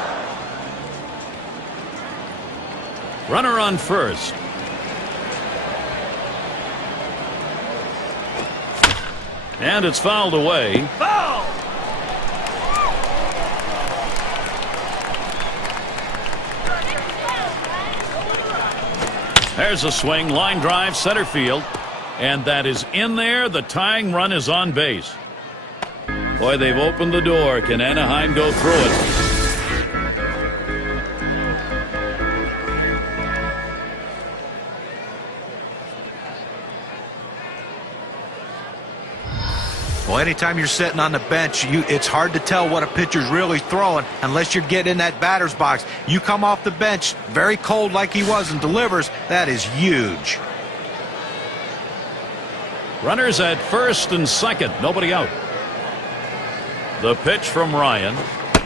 Runner on first. And it's fouled away. Foul! There's a swing, line drive, center field. And that is in there. The tying run is on base. Boy, they've opened the door. Can Anaheim go through it? Well, anytime you're sitting on the bench, it's hard to tell what a pitcher's really throwing unless you're getting in that batter's box. You come off the bench very cold like he was and delivers. That is huge. Runners at first and second. Nobody out. The pitch from Ryan.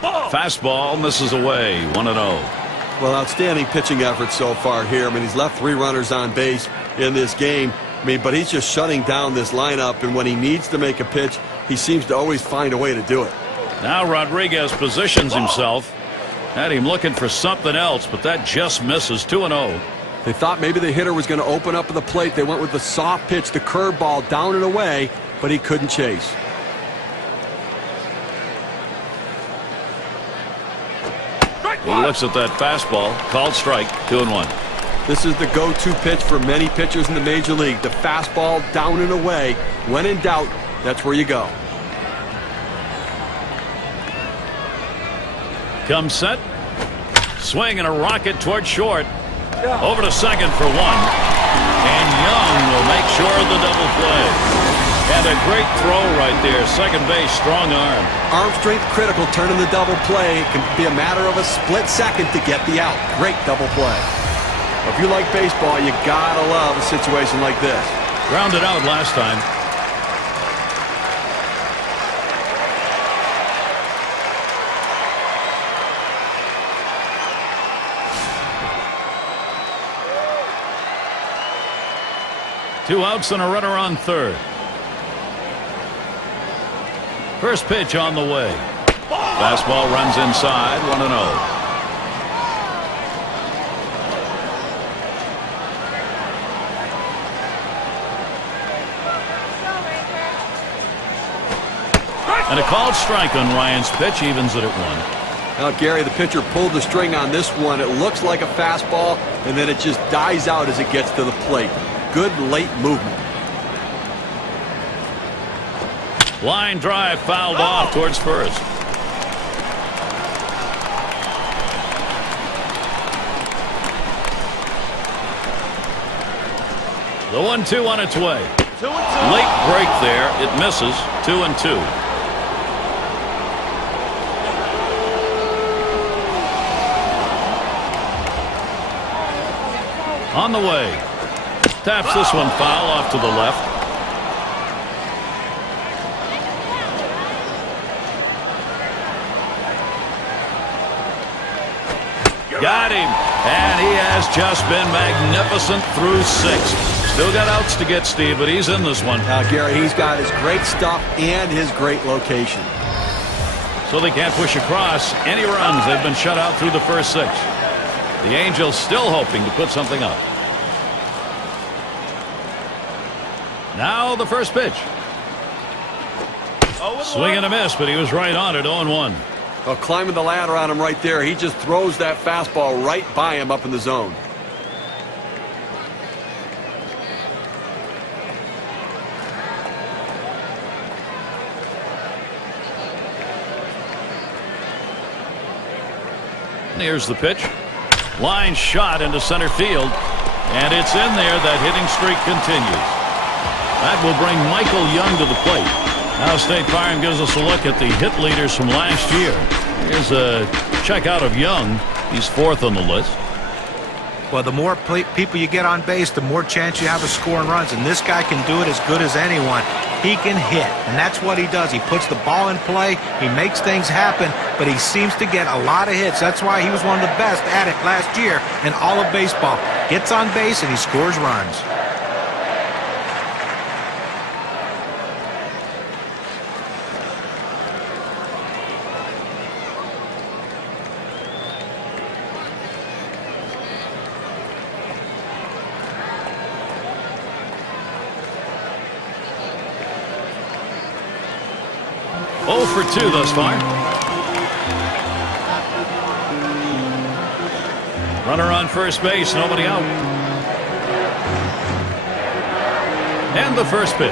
Fastball misses away. 1-0. Well, outstanding pitching effort so far here. I mean, he's left 3 runners on base in this game. I mean, but he's just shutting down this lineup, and when he needs to make a pitch, he seems to always find a way to do it. Now Rodriguez positions himself. Had him looking for something else, but that just misses. 2-0. They thought maybe the hitter was going to open up at the plate. They went with the soft pitch, the curveball, down and away, but he couldn't chase. He looks at that fastball. Called strike. 2-1. This is the go-to pitch for many pitchers in the Major League. The fastball down and away. When in doubt, that's where you go. Comes set. Swing and a rocket toward short. Over to second for 1. And Young will make sure of the double play. And a great throw right there. Second base, strong arm. Arm strength critical, turning the double play. It can be a matter of a split second to get the out. Great double play. If you like baseball, you gotta love a situation like this. Grounded out last time. Two outs and a runner on third. First pitch on the way. Fastball runs inside. 1-0. And a called strike on Ryan's pitch, evens it at 1. Now, Gary, the pitcher pulled the string on this one. It looks like a fastball, and then it just dies out as it gets to the plate. Good late movement. Line drive fouled off towards first. The 1-2 on its way. 2-2. Late break there. It misses. 2-2. On the way. Taps this one foul off to the left. Got him. And he has just been magnificent through 6. Still got outs to get, Steve, but he's in this one. Now, Gary, he's got his great stuff and his great location. So they can't push across any runs. They've been shut out through the first 6. The Angels still hoping to put something up. Now the first pitch. Swing and a miss, but he was right on it. 0-1. Well, climbing the ladder on him right there. He just throws that fastball right by him up in the zone. Here's the pitch. Line shot into center field. And it's in there. That hitting streak continues. That will bring Michael Young to the plate. Now State Farm gives us a look at the hit leaders from last year. Here's a checkout of Young. He's 4th on the list. Well, the more people you get on base, the more chance you have of scoring runs. And this guy can do it as good as anyone. He can hit, and that's what he does. He puts the ball in play. He makes things happen, but he seems to get a lot of hits. That's why he was one of the best at it last year in all of baseball. Gets on base, and he scores runs. For 2 thus far. Runner on first base, nobody out. And the first pitch.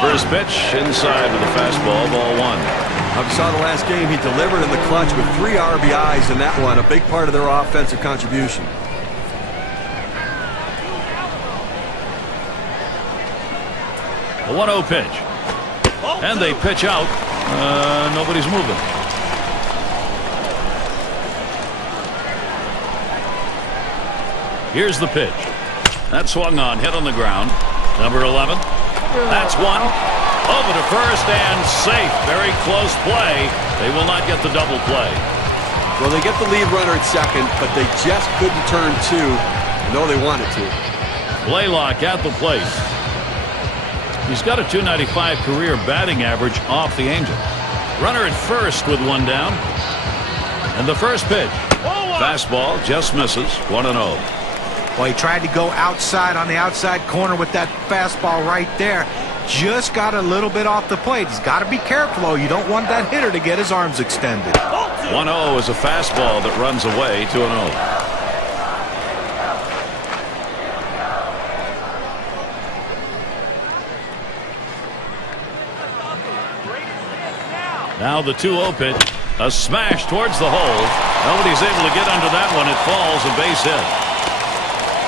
First pitch inside with a fastball, ball 1. I saw the last game. He delivered in the clutch with 3 RBIs in that one, a big part of their offensive contribution. The 1-0 pitch. And they pitch out. Nobody's moving. Here's the pitch. That swung on, hit on the ground. Number 11. That's one. Over to first and safe. Very close play. They will not get the double play. Well, they get the lead runner at second, but they just couldn't turn 2. No, they wanted to. Blaylock at the plate. He's got a .295 career batting average off the Angels. Runner at first with 1 down. And the first pitch. Fastball just misses. 1-0. Well, he tried to go outside on the outside corner with that fastball right there. Just got a little bit off the plate. He's got to be careful, though. You don't want that hitter to get his arms extended. 1-0 is a fastball that runs away. 2-0. Now the 2-0 pitch. A smash towards the hole. Nobody's able to get under that one. It falls, a base hit.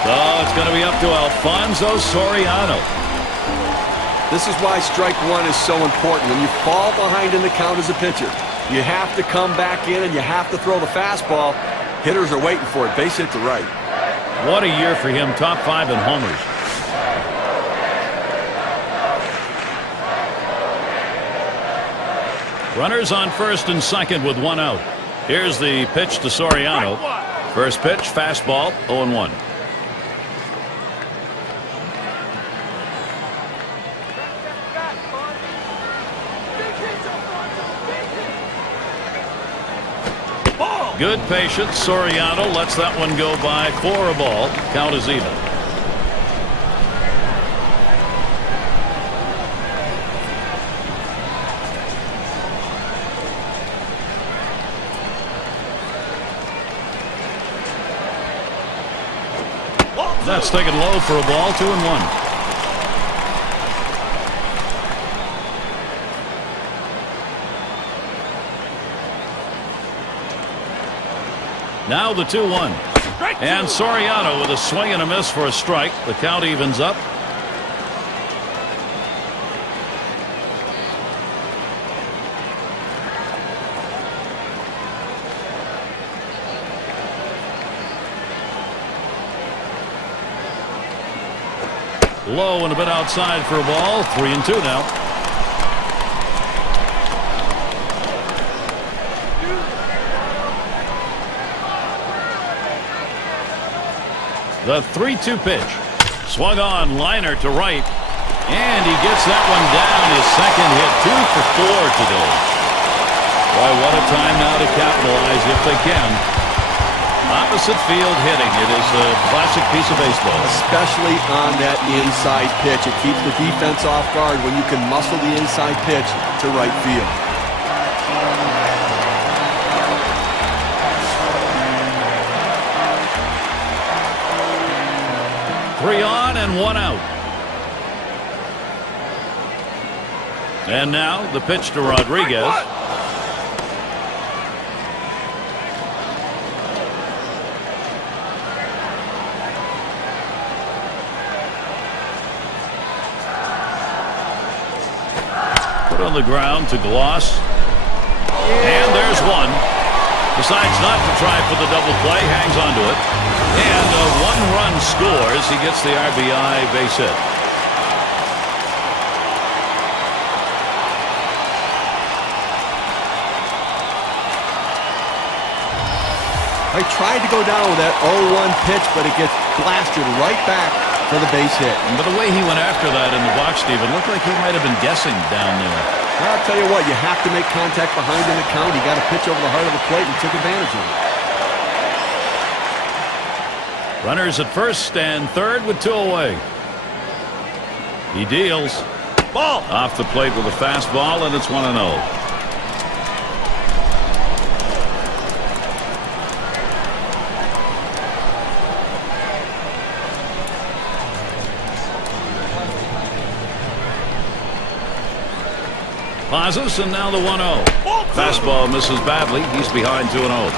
So it's going to be up to Alfonso Soriano. This is why strike 1 is so important. When you fall behind in the count as a pitcher, you have to come back in and you have to throw the fastball. Hitters are waiting for it. Base hit to right. What a year for him. Top 5 in homers. Runners on first and second with 1 out. Here's the pitch to Soriano. First pitch, fastball, 0-1. Good patience. Soriano lets that one go by for a ball. Count is even. That's taken low for a ball. 2-1. Now the 2-1. And Soriano with a swing and a miss for a strike. The count evens up. Low and a bit outside for a ball. 3-2 now. The 3-2 pitch. Swung on, liner to right. And he gets that one down. His second hit. 2 for 4 today. Boy, what a time now to capitalize if they can. Opposite field hitting. It is a classic piece of baseball. Especially on that inside pitch. It keeps the defense off guard when you can muscle the inside pitch to right field. Three on and 1 out. And now the pitch to Rodriguez. the ground to Gloss. And there's one. Decides not to try for the double play. Hangs onto it. And a one-run scores. He gets the RBI base hit. He tried to go down with that 0-1 pitch, but it gets blasted right back for the base hit. But the way he went after that in the box, Steve, it looked like he might have been guessing down there. I'll tell you what, you have to make contact behind in the count. He got a pitch over the heart of the plate and took advantage of it. Runners at first and third with 2 away. He deals. Ball! Off the plate with a fastball, and it's 1-0. Pazos, and now the 1-0. Fastball misses badly. He's behind 2-0.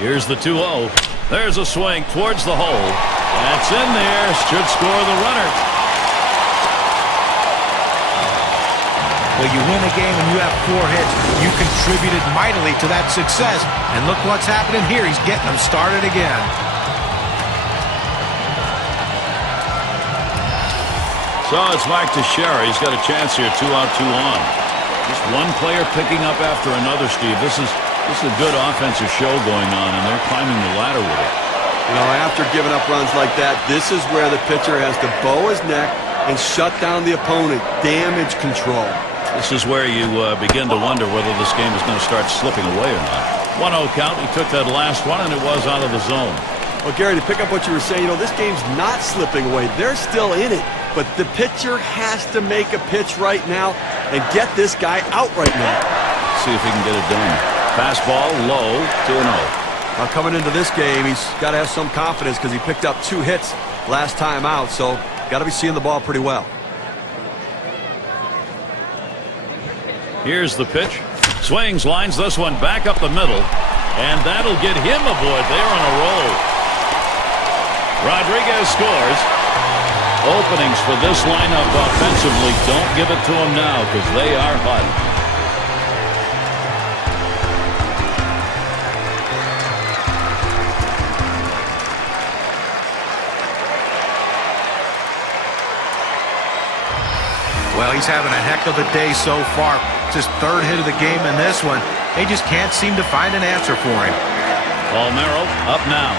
Here's the 2-0. There's a swing towards the hole. That's in there. Should score the runner. Well, you win a game and you have 4 hits. You contributed mightily to that success. And look what's happening here. He's getting them started again. So it's Mike Teixeira. He's got a chance here. 2 out, 2 on. Just one player picking up after another, Steve. This is a good offensive show going on, and they're climbing the ladder with it. You know, after giving up runs like that, this is where the pitcher has to bow his neck and shut down the opponent. Damage control. This is where you begin to wonder whether this game is going to start slipping away or not. 1-0 count. He took that last one, and it was out of the zone. Well, Gary, to pick up what you were saying, you know, this game's not slipping away. They're still in it. But the pitcher has to make a pitch right now and get this guy out right now. See if he can get it done. Fastball low, 2-0. Now, coming into this game, he's got to have some confidence because he picked up 2 hits last time out. So, got to be seeing the ball pretty well. Here's the pitch. Swings, lines this one back up the middle. And that'll get him aboard. They're on a roll. Rodriguez scores. Openings for this lineup offensively. Don't give it to them now because they are hot. Well, he's having a heck of a day so far. It's his 3rd hit of the game in this one. They just can't seem to find an answer for him. Palmeiro up now.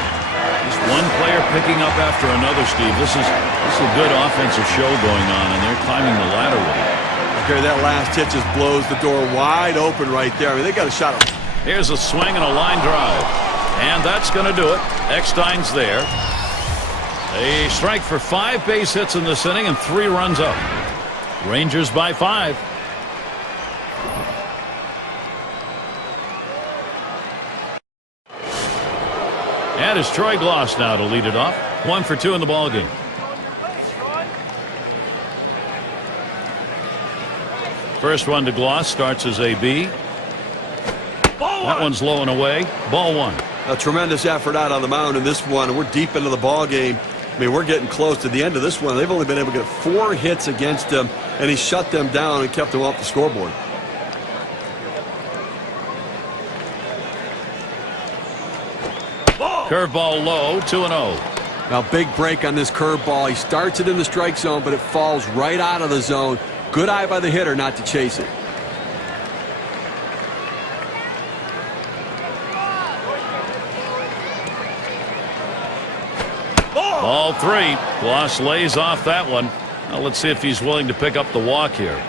Just one player picking up after another, Steve. This is a good offensive show going on, and they're climbing the ladder with it. Okay, that last hit just blows the door wide open right there. I mean, they got a shot. Here's a swing and a line drive. And that's going to do it. Eckstein's there. A strike for 5 base hits in this inning and 3 runs up. Rangers by 5. And it's Troy Gloss now to lead it off. 1 for 2 in the ballgame. First one to Gloss starts as a B. That one's low and away. Ball 1. A tremendous effort out on the mound in this one. We're deep into the ball game. I mean, we're getting close to the end of this one. They've only been able to get 4 hits against him, and he shut them down and kept them off the scoreboard. Curveball low, 2-0. Now, big break on this curveball. He starts it in the strike zone, but it falls right out of the zone. Good eye by the hitter not to chase it. Ball 3. Gloss lays off that one. Now let's see if he's willing to pick up the walk here.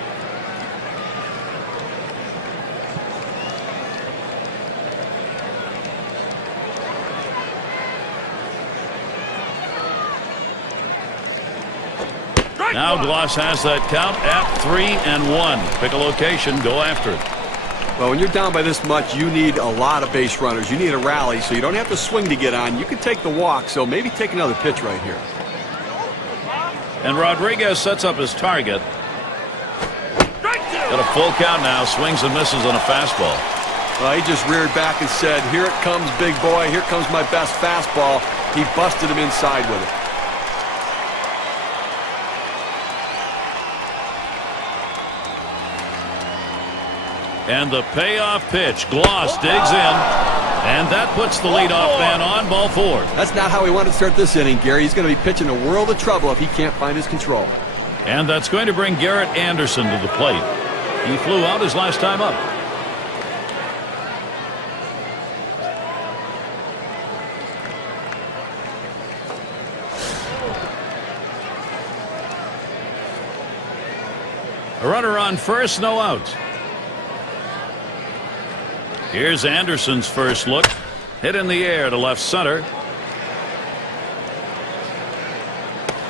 Now Gloss has that count at 3-1. Pick a location, go after it. Well, when you're down by this much, you need a lot of base runners. You need a rally, so you don't have to swing to get on. You can take the walk, so maybe take another pitch right here. And Rodriguez sets up his target. Got a full count now. Swings and misses on a fastball. He just reared back and said, here it comes, big boy. Here comes my best fastball. He busted him inside with it. And the payoff pitch. Gloss digs in. And that puts the leadoff man on, ball 4. That's not how he wanted to start this inning, Gary. He's going to be pitching a world of trouble if he can't find his control. And that's going to bring Garrett Anderson to the plate. He flew out his last time up. A runner on first, no outs. Here's Anderson's first look. Hit in the air to left center.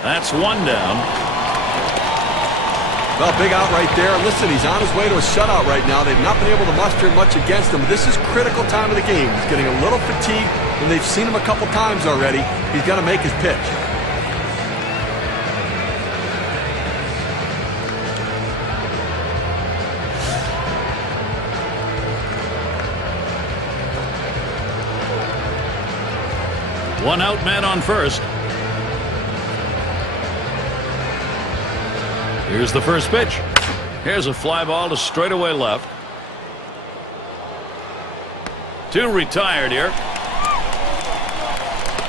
That's one down. Well, big out right there. Listen, he's on his way to a shutout right now. They've not been able to muster much against him. This is critical time of the game. He's getting a little fatigued, and they've seen him a couple times already. He's got to make his pitch. One out man on first. Here's the first pitch. Here's a fly ball to straightaway left. 2 retired here.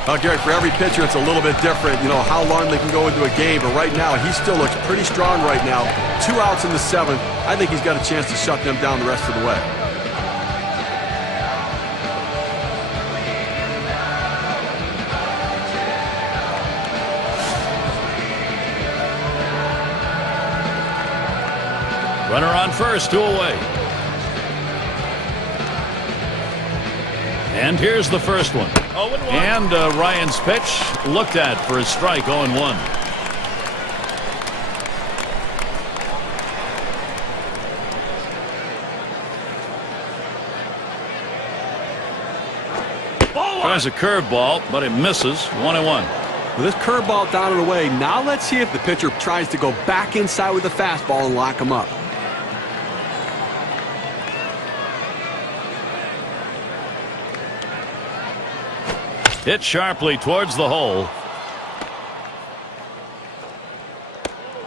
Well, Gary, for every pitcher, it's a little bit different, you know, how long they can go into a game. But right now, he still looks pretty strong right now. 2 outs in the 7th. I think he's got a chance to shut them down the rest of the way. Runner on first, 2 away. And here's the first one. And Ryan's pitch looked at for a strike, 0-1. Tries a curveball, but it misses, 1-1. With this curveball down and away, now let's see if the pitcher tries to go back inside with the fastball and lock him up. Hit sharply towards the hole.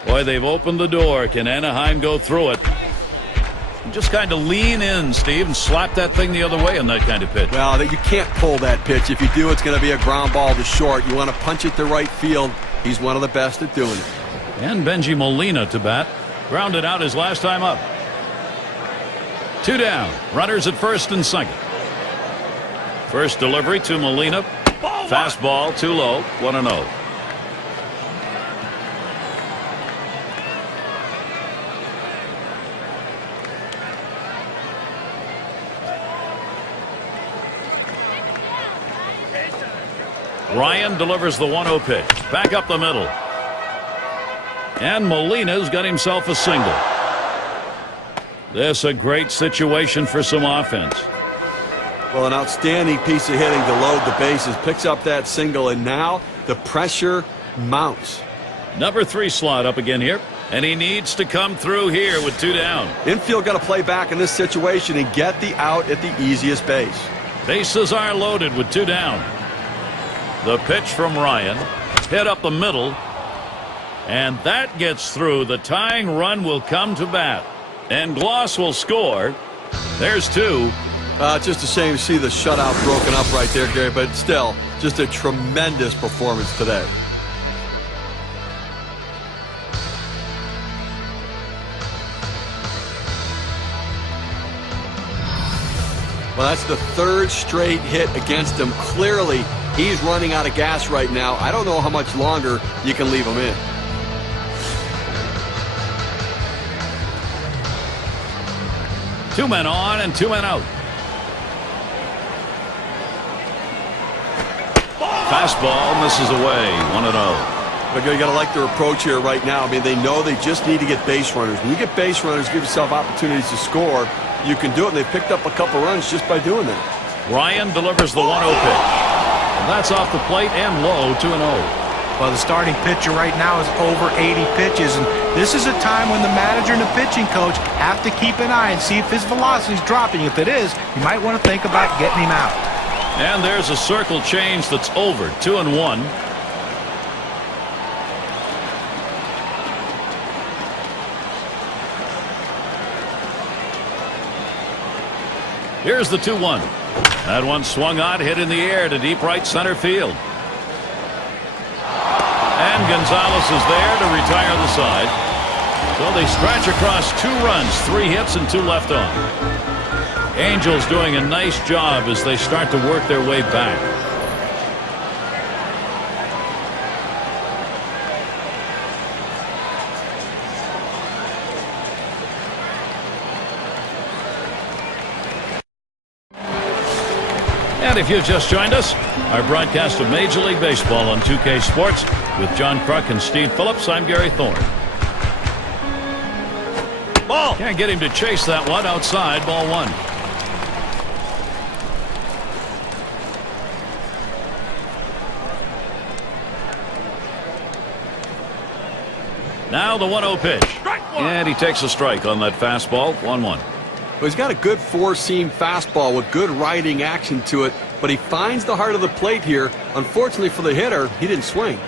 Boy, they've opened the door. Can Anaheim go through it? Just kind of lean in, Steve, and slap that thing the other way in that kind of pitch. Well, you can't pull that pitch. If you do, it's going to be a ground ball to short. You want to punch it to right field. He's one of the best at doing it. And Benji Molina to bat. Grounded out his last time up. 2 down. Runners at first and second. First delivery to Molina. Fastball too low. 1-0. Ryan delivers the 1-0 pitch. Back up the middle. And Molina's got himself a single. This a great situation for some offense. Well, an outstanding piece of hitting to load the bases. Picks up that single, and now the pressure mounts. Number 3 slot up again here. And he needs to come through here with 2 down. Infield got to play back in this situation and get the out at the easiest base. Bases are loaded with 2 down. The pitch from Ryan. Hit up the middle. And that gets through. The tying run will come to bat. And Gloss will score. There's 2. Just a shame to see the shutout broken up right there, Gary, but still, just a tremendous performance today. Well, that's the 3rd straight hit against him. Clearly, he's running out of gas right now. I don't know how much longer you can leave him in. Two men on and 2 men out. Fastball misses away. 1-0. But you got to like their approach here right now. I mean, they know they just need to get base runners. When you get base runners, give yourself opportunities to score. You can do it, and they picked up a couple runs just by doing that. Ryan delivers the 1-0 pitch. And that's off the plate and low, 2-0. Well, the starting pitcher right now is over 80 pitches, and this is a time when the manager and the pitching coach have to keep an eye and see if his velocity is dropping. If it is, you might want to think about getting him out. And there's a circle change that's over. 2-1. Here's the 2-1. That one swung on, hit in the air to deep right center field. And Gonzalez is there to retire the side. So they stretch across 2 runs, 3 hits, and 2 left on. Angels doing a nice job as they start to work their way back. And if you've just joined us, our broadcast of Major League Baseball on 2K Sports with John Kruk and Steve Phillips. I'm Gary Thorne. Ball. Can't get him to chase that one outside. Ball 1. Now the 1-0 pitch. And he takes a strike on that fastball. 1-1. Well, he's got a good four-seam fastball with good riding action to it, but he finds the heart of the plate here. Unfortunately for the hitter, he didn't swing.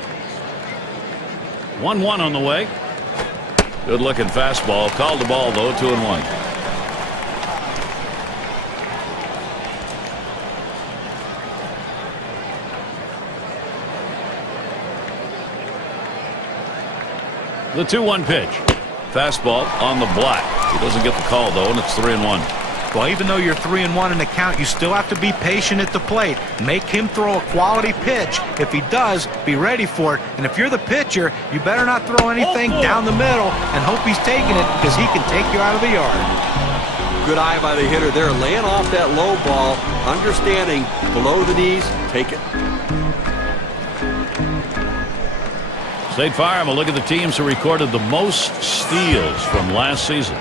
1-1 on the way. Good-looking fastball. Called the ball, though. 2-1. The 2-1 pitch. Fastball on the block. He doesn't get the call, though, and it's 3-1. Well, even though you're 3-1 in the count, you still have to be patient at the plate. Make him throw a quality pitch. If he does, be ready for it. And if you're the pitcher, you better not throw anything down the middle and hope he's taking it, because he can take you out of the yard. Good eye by the hitter there, laying off that low ball, understanding below the knees, take it. State Farm will look at the teams who recorded the most steals from last season.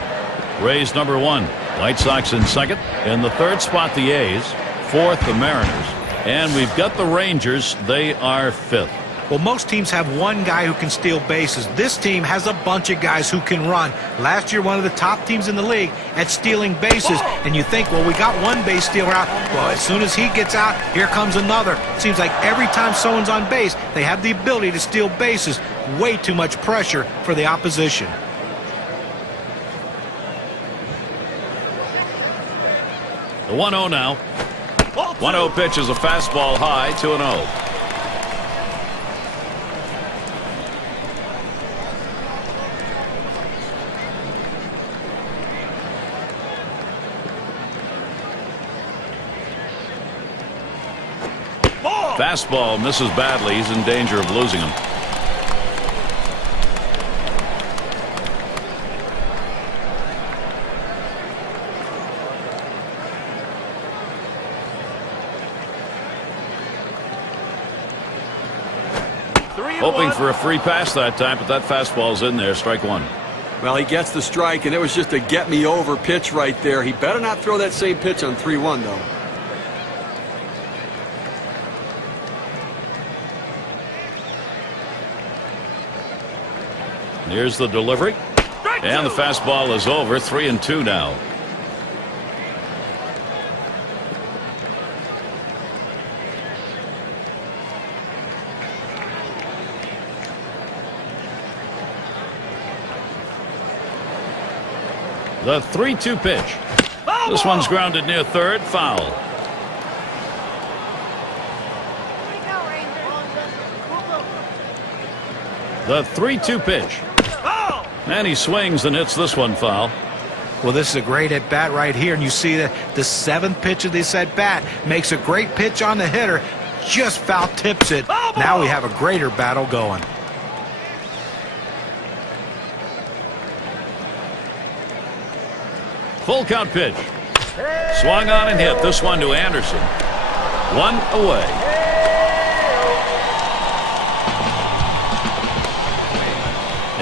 Rays number 1. White Sox in second. In the 3rd spot, the A's. 4th, the Mariners. And we've got the Rangers. They are 5th. Well, most teams have one guy who can steal bases. This team has a bunch of guys who can run. Last year, one of the top teams in the league at stealing bases. And you think, well, we got one base stealer out. Well, as soon as he gets out, here comes another. It seems like every time someone's on base, they have the ability to steal bases. Way too much pressure for the opposition. The 1-0 now. 1-0 pitch is a fastball high. 2-0. Fastball misses badly. He's in danger of losing him. Hoping for a free pass that time, but that fastball's in there. Strike 1. Well, he gets the strike, and it was just a get-me-over pitch right there. He better not throw that same pitch on 3-1, though. Here's the delivery. And the fastball is over. 3-2 now. The 3-2 pitch. This one's grounded near third. Foul. The 3-2 pitch. And he swings and hits this one foul. Well, this is a great at-bat right here, and you see that the 7th pitch of this at-bat makes a great pitch on the hitter, just foul tips it. Now we have a greater battle going. Full count pitch. Swung on and hit. This one to Anderson. 1 away.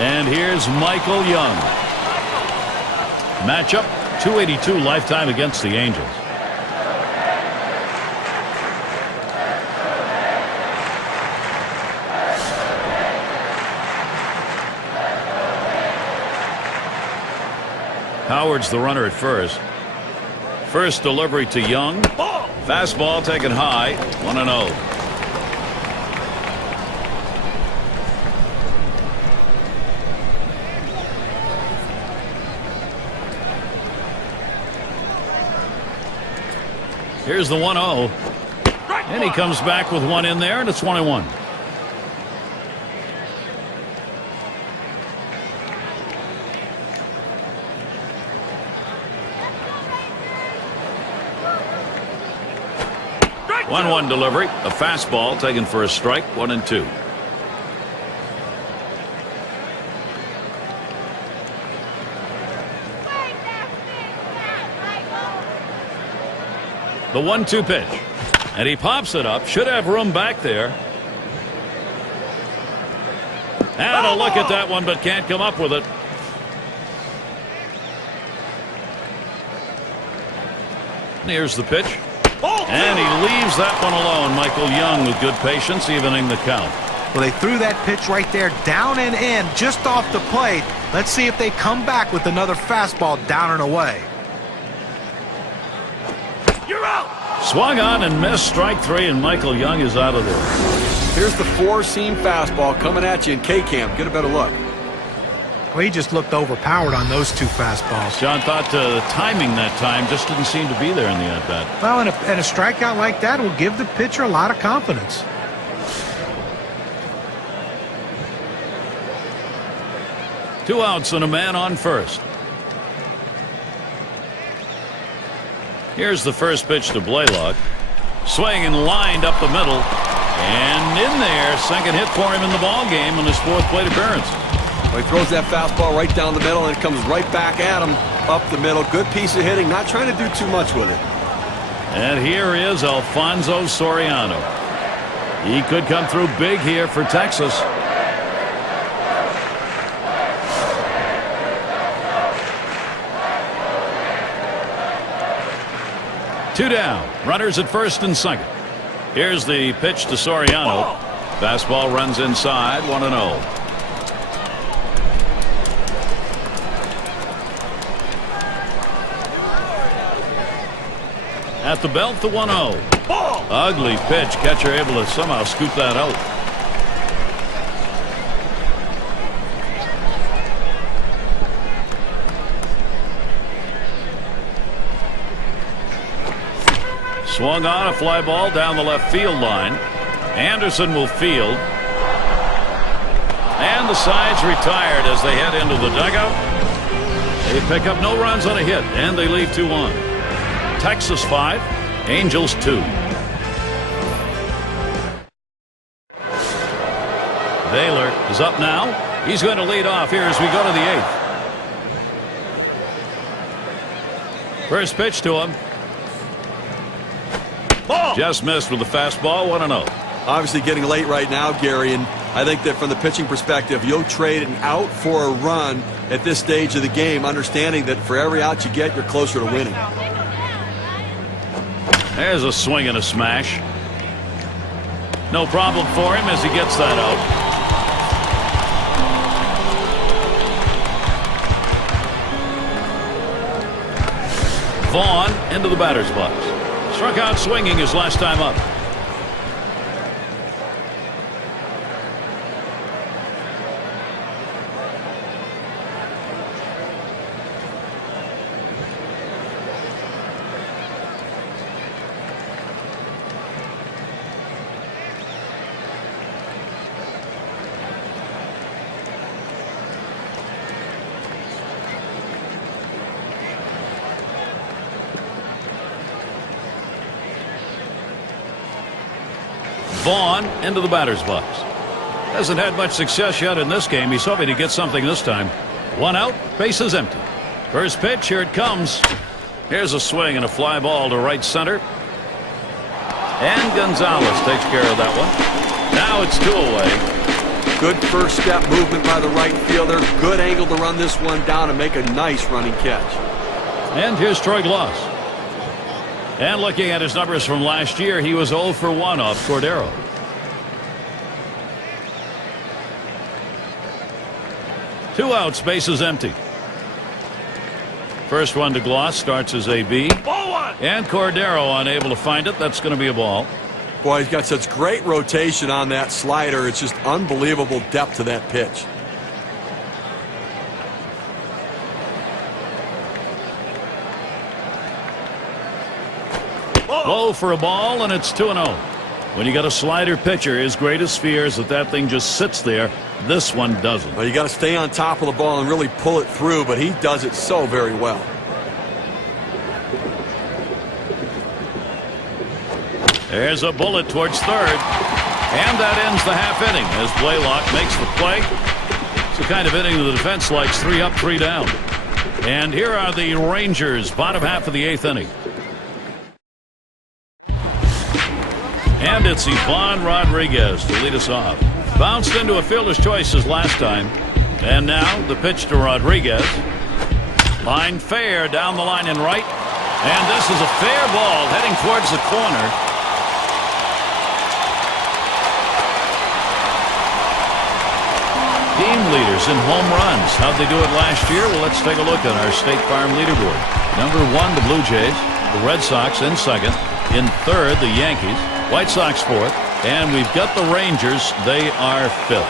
And here's Michael Young. Matchup 282 lifetime against the Angels. Howard's the runner at first. First delivery to Young. Fastball taken high. 1-0. Here's the 1-0. And he comes back with one in there, and it's 1-1. One delivery, a fastball taken for a strike, 1-2. The 1-2 pitch, and he pops it up. Should have room back there. And a look at that one, but can't come up with it. Here's the pitch. And he leaves that one alone. Michael Young with good patience, evening the count. Well, they threw that pitch right there, down and in, just off the plate. Let's see if they come back with another fastball down and away. You're out. Swung on and missed, strike three, and Michael Young is out of there. Here's the four-seam fastball coming at you in K-Cam. Get a better look. Well, he just looked overpowered on those two fastballs. John thought the timing that time just didn't seem to be there in the at-bat. Well, and a strikeout like that will give the pitcher a lot of confidence. Two outs and a man on first. Here's the first pitch to Blaylock. Swing and lined up the middle. And in there, second hit for him in the ball game on his fourth plate appearance. Well, he throws that fastball right down the middle, and it comes right back at him up the middle. Good piece of hitting, not trying to do too much with it. And here is Alfonso Soriano. He could come through big here for Texas. Two down. Runners at first and second. Here's the pitch to Soriano. Fastball runs inside. 1-0. At the belt, the 1-0. Ugly pitch. Catcher able to somehow scoop that out. Swung on, a fly ball down the left field line. Anderson will field. And the side's retired as they head into the dugout. They pick up no runs on a hit, and they leave 2-1. Texas 5, Angels 2. Baylor is up now. He's going to lead off here as we go to the 8th. First pitch to him. Just missed with the fastball. 1-0. Obviously getting late right now, Gary, and I think that from the pitching perspective, you'll trade an out for a run at this stage of the game, understanding that for every out you get, you're closer to winning. There's a swing and a smash. No problem for him as he gets that out. Vaughn into the batter's box. Struck out swinging his last time up. Vaughn into the batter's box. Hasn't had much success yet in this game. He's hoping to get something this time. One out, bases empty. First pitch, here it comes. Here's a swing and a fly ball to right center. And Gonzalez takes care of that one. Now it's 2 away. Good first step movement by the right fielder. Good angle to run this one down and make a nice running catch. And here's Troy Gloss. And looking at his numbers from last year, he was 0 for 1 off Cordero. Two outs, bases empty. First one to gloss starts as a B. And Cordero unable to find it. That's going to be a ball. Boy, he's got such great rotation on that slider. It's just unbelievable depth to that pitch. Low for a ball, and it's 2-0. When you got a slider pitcher, his greatest fear is that thing just sits there. This one doesn't. Well, you got to stay on top of the ball and really pull it through, but he does it so very well. There's a bullet towards third. And that ends the half inning as Blaylock makes the play. It's the kind of inning the defense likes. 3 up, 3 down. And here are the Rangers, bottom half of the 8th inning. And it's Ivan Rodriguez to lead us off. Bounced into a fielder's choice as last time. And now the pitch to Rodriguez. Line fair down the line and right. And this is a fair ball heading towards the corner. Team leaders in home runs. How'd they do it last year? Well, let's take a look at our State Farm leaderboard. Number 1, the Blue Jays. The Red Sox in second. In third, the Yankees. White Sox fourth. And we've got the Rangers. They are fifth.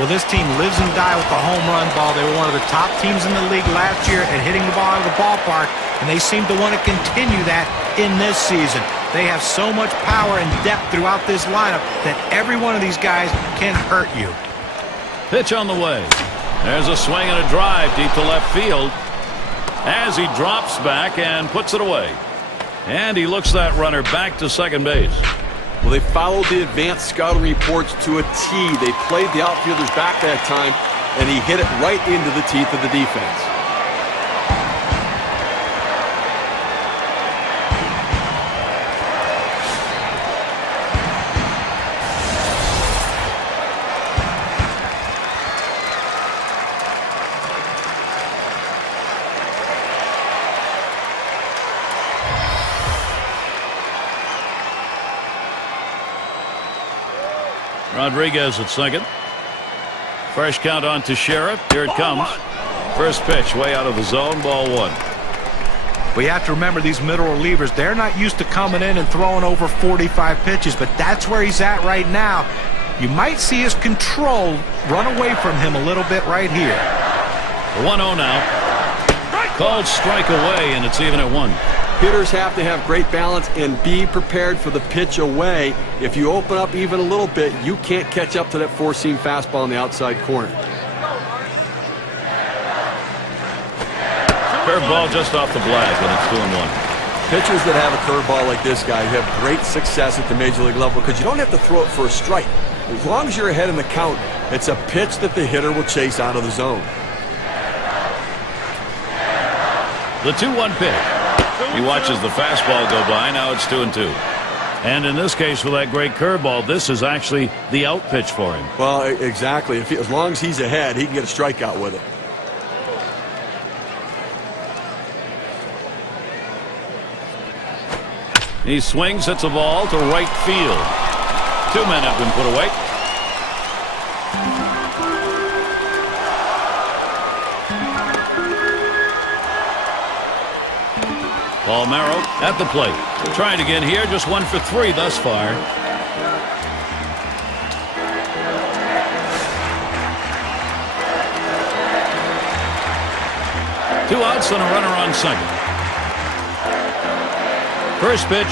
Well, this team lives and dies with the home run ball. They were one of the top teams in the league last year at hitting the ball out of the ballpark, and they seem to want to continue that in this season. They have so much power and depth throughout this lineup that every one of these guys can hurt you. Pitch on the way. There's a swing and a drive deep to left field as he drops back and puts it away. And he looks that runner back to second base. Well, they followed the advanced scouting reports to a T. They played the outfielders back that time, and he hit it right into the teeth of the defense. Rodriguez at second. Fresh count on to Sheriff. Here it comes. First pitch way out of the zone. Ball 1. Well, you have to remember these middle relievers, they're not used to coming in and throwing over 45 pitches, but that's where he's at right now. You might see his control run away from him a little bit right here. The 1-0 now. Called strike away, and it's even at 1. Hitters have to have great balance and be prepared for the pitch away. If you open up even a little bit, you can't catch up to that four-seam fastball in the outside corner. Curveball just off the black, and it's 2-1. Pitchers that have a curveball like this guy have great success at the major league level because you don't have to throw it for a strike. As long as you're ahead in the count, it's a pitch that the hitter will chase out of the zone. The 2-1 pitch. He watches the fastball go by. Now it's 2-2. And in this case, with that great curveball, this is actually the out pitch for him. Well, exactly. As long as he's ahead, he can get a strikeout with it. He swings, hits a ball to right field. 2 men have been put away. Palmero at the plate. Trying again here, just 1 for 3 thus far. Two outs and a runner on second. First pitch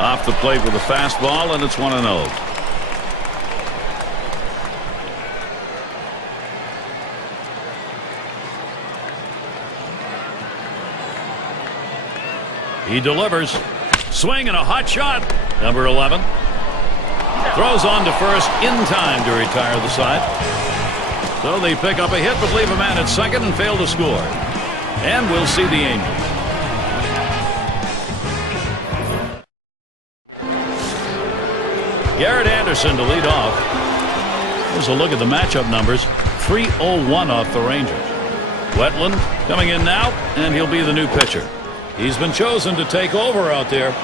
off the plate with a fastball, and it's 1-0. He delivers. Swing and a hot shot. Number 11. Throws on to first in time to retire the side. So they pick up a hit but leave a man at second and fail to score. And we'll see the Angels. Garrett Anderson to lead off. Here's a look at the matchup numbers. 3-0-1 off the Rangers. Wetland coming in now, and he'll be the new pitcher. He's been chosen to take over out there.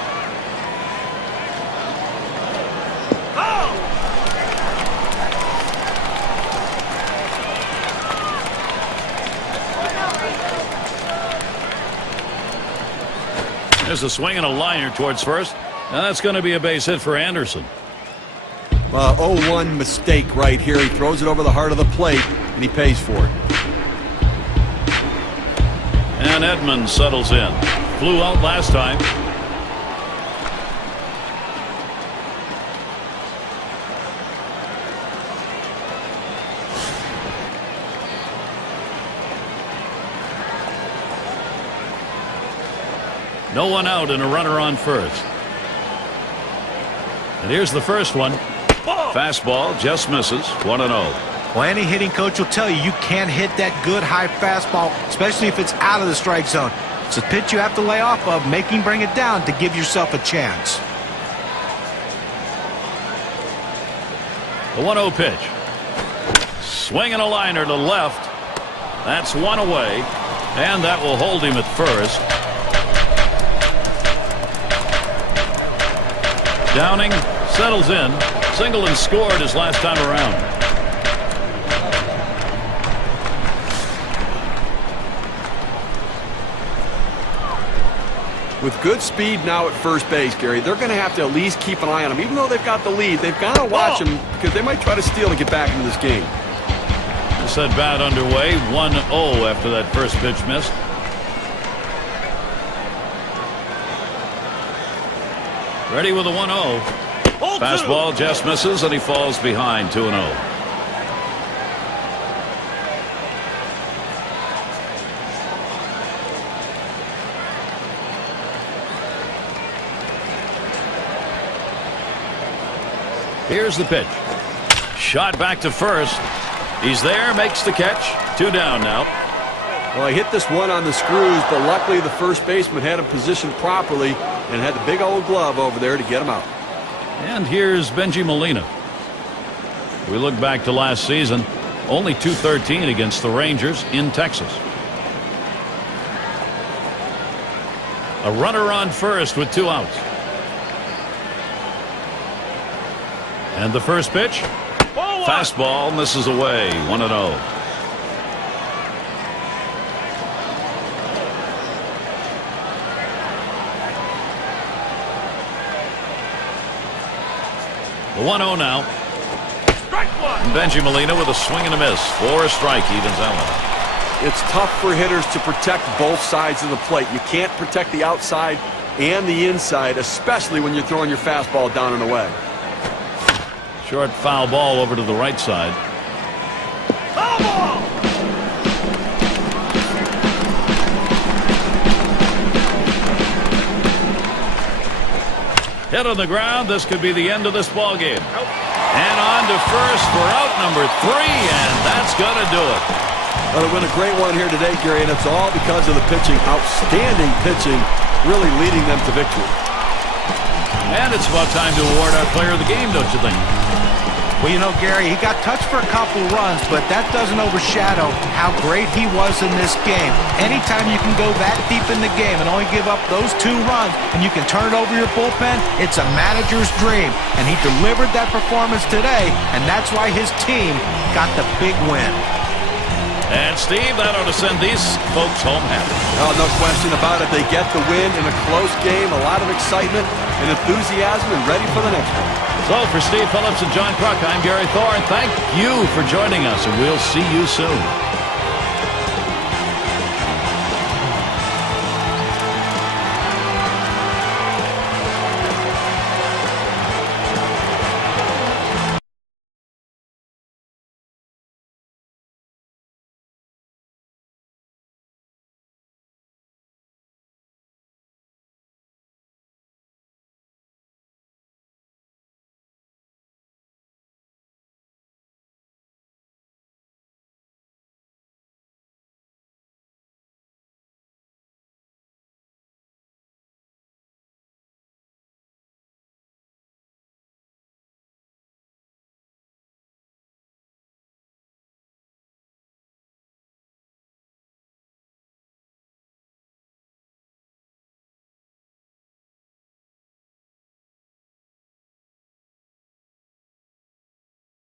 There's a swing and a liner towards first. Now that's going to be a base hit for Anderson. 0-1 mistake right here. He throws it over the heart of the plate, and he pays for it. And Edmonds settles in. Flew out last time. No one out and a runner on first. And here's the first one. Fastball just misses. 1-0. Well, any hitting coach will tell you you can't hit that good high fastball, especially if it's out of the strike zone. It's a pitch you have to lay off of, making bring it down to give yourself a chance. The 1-0 pitch. Swinging a liner to left. That's one away. And that will hold him at first. Downing settles in. Singled and scored his last time around. With good speed now at first base, Gary, they're going to have to at least keep an eye on him. Even though they've got the lead, they've got to watch him because they might try to steal to get back into this game. This at bat underway. 1-0 after that first pitch missed. Ready with a 1-0. Fastball just misses, and he falls behind. 2-0. Here's the pitch. Shot back to first. He's there, makes the catch. 2 down now. Well, he hit this one on the screws, but luckily the first baseman had him positioned properly and had the big old glove over there to get him out. And here's Benji Molina. We look back to last season, only .213 against the Rangers in Texas. A runner on first with 2 outs. And the first pitch. Fastball misses away. 1-0. The 1-0 now. Benji Molina with a swing and a miss. For a strike, evens out. It's tough for hitters to protect both sides of the plate. You can't protect the outside and the inside, especially when you're throwing your fastball down and away. Short foul ball over to the right side. Foul ball! Hit on the ground. This could be the end of this ball game. And on to first for out number 3, and that's going to do it. Well, they win a great one here today, Gary, and it's all because of the pitching. Outstanding pitching, really leading them to victory. And it's about time to award our player of the game, don't you think? Well, you know, Gary, he got touched for a couple runs, but that doesn't overshadow how great he was in this game. Anytime you can go that deep in the game and only give up those 2 runs and you can turn it over your bullpen, it's a manager's dream. And he delivered that performance today, and that's why his team got the big win. And, Steve, that ought to send these folks home happy. Oh, no question about it. They get the win in a close game, a lot of excitement and enthusiasm, and ready for the next one. So, for Steve Phillips and John Kruk, I'm Gary Thorne. Thank you for joining us, and we'll see you soon.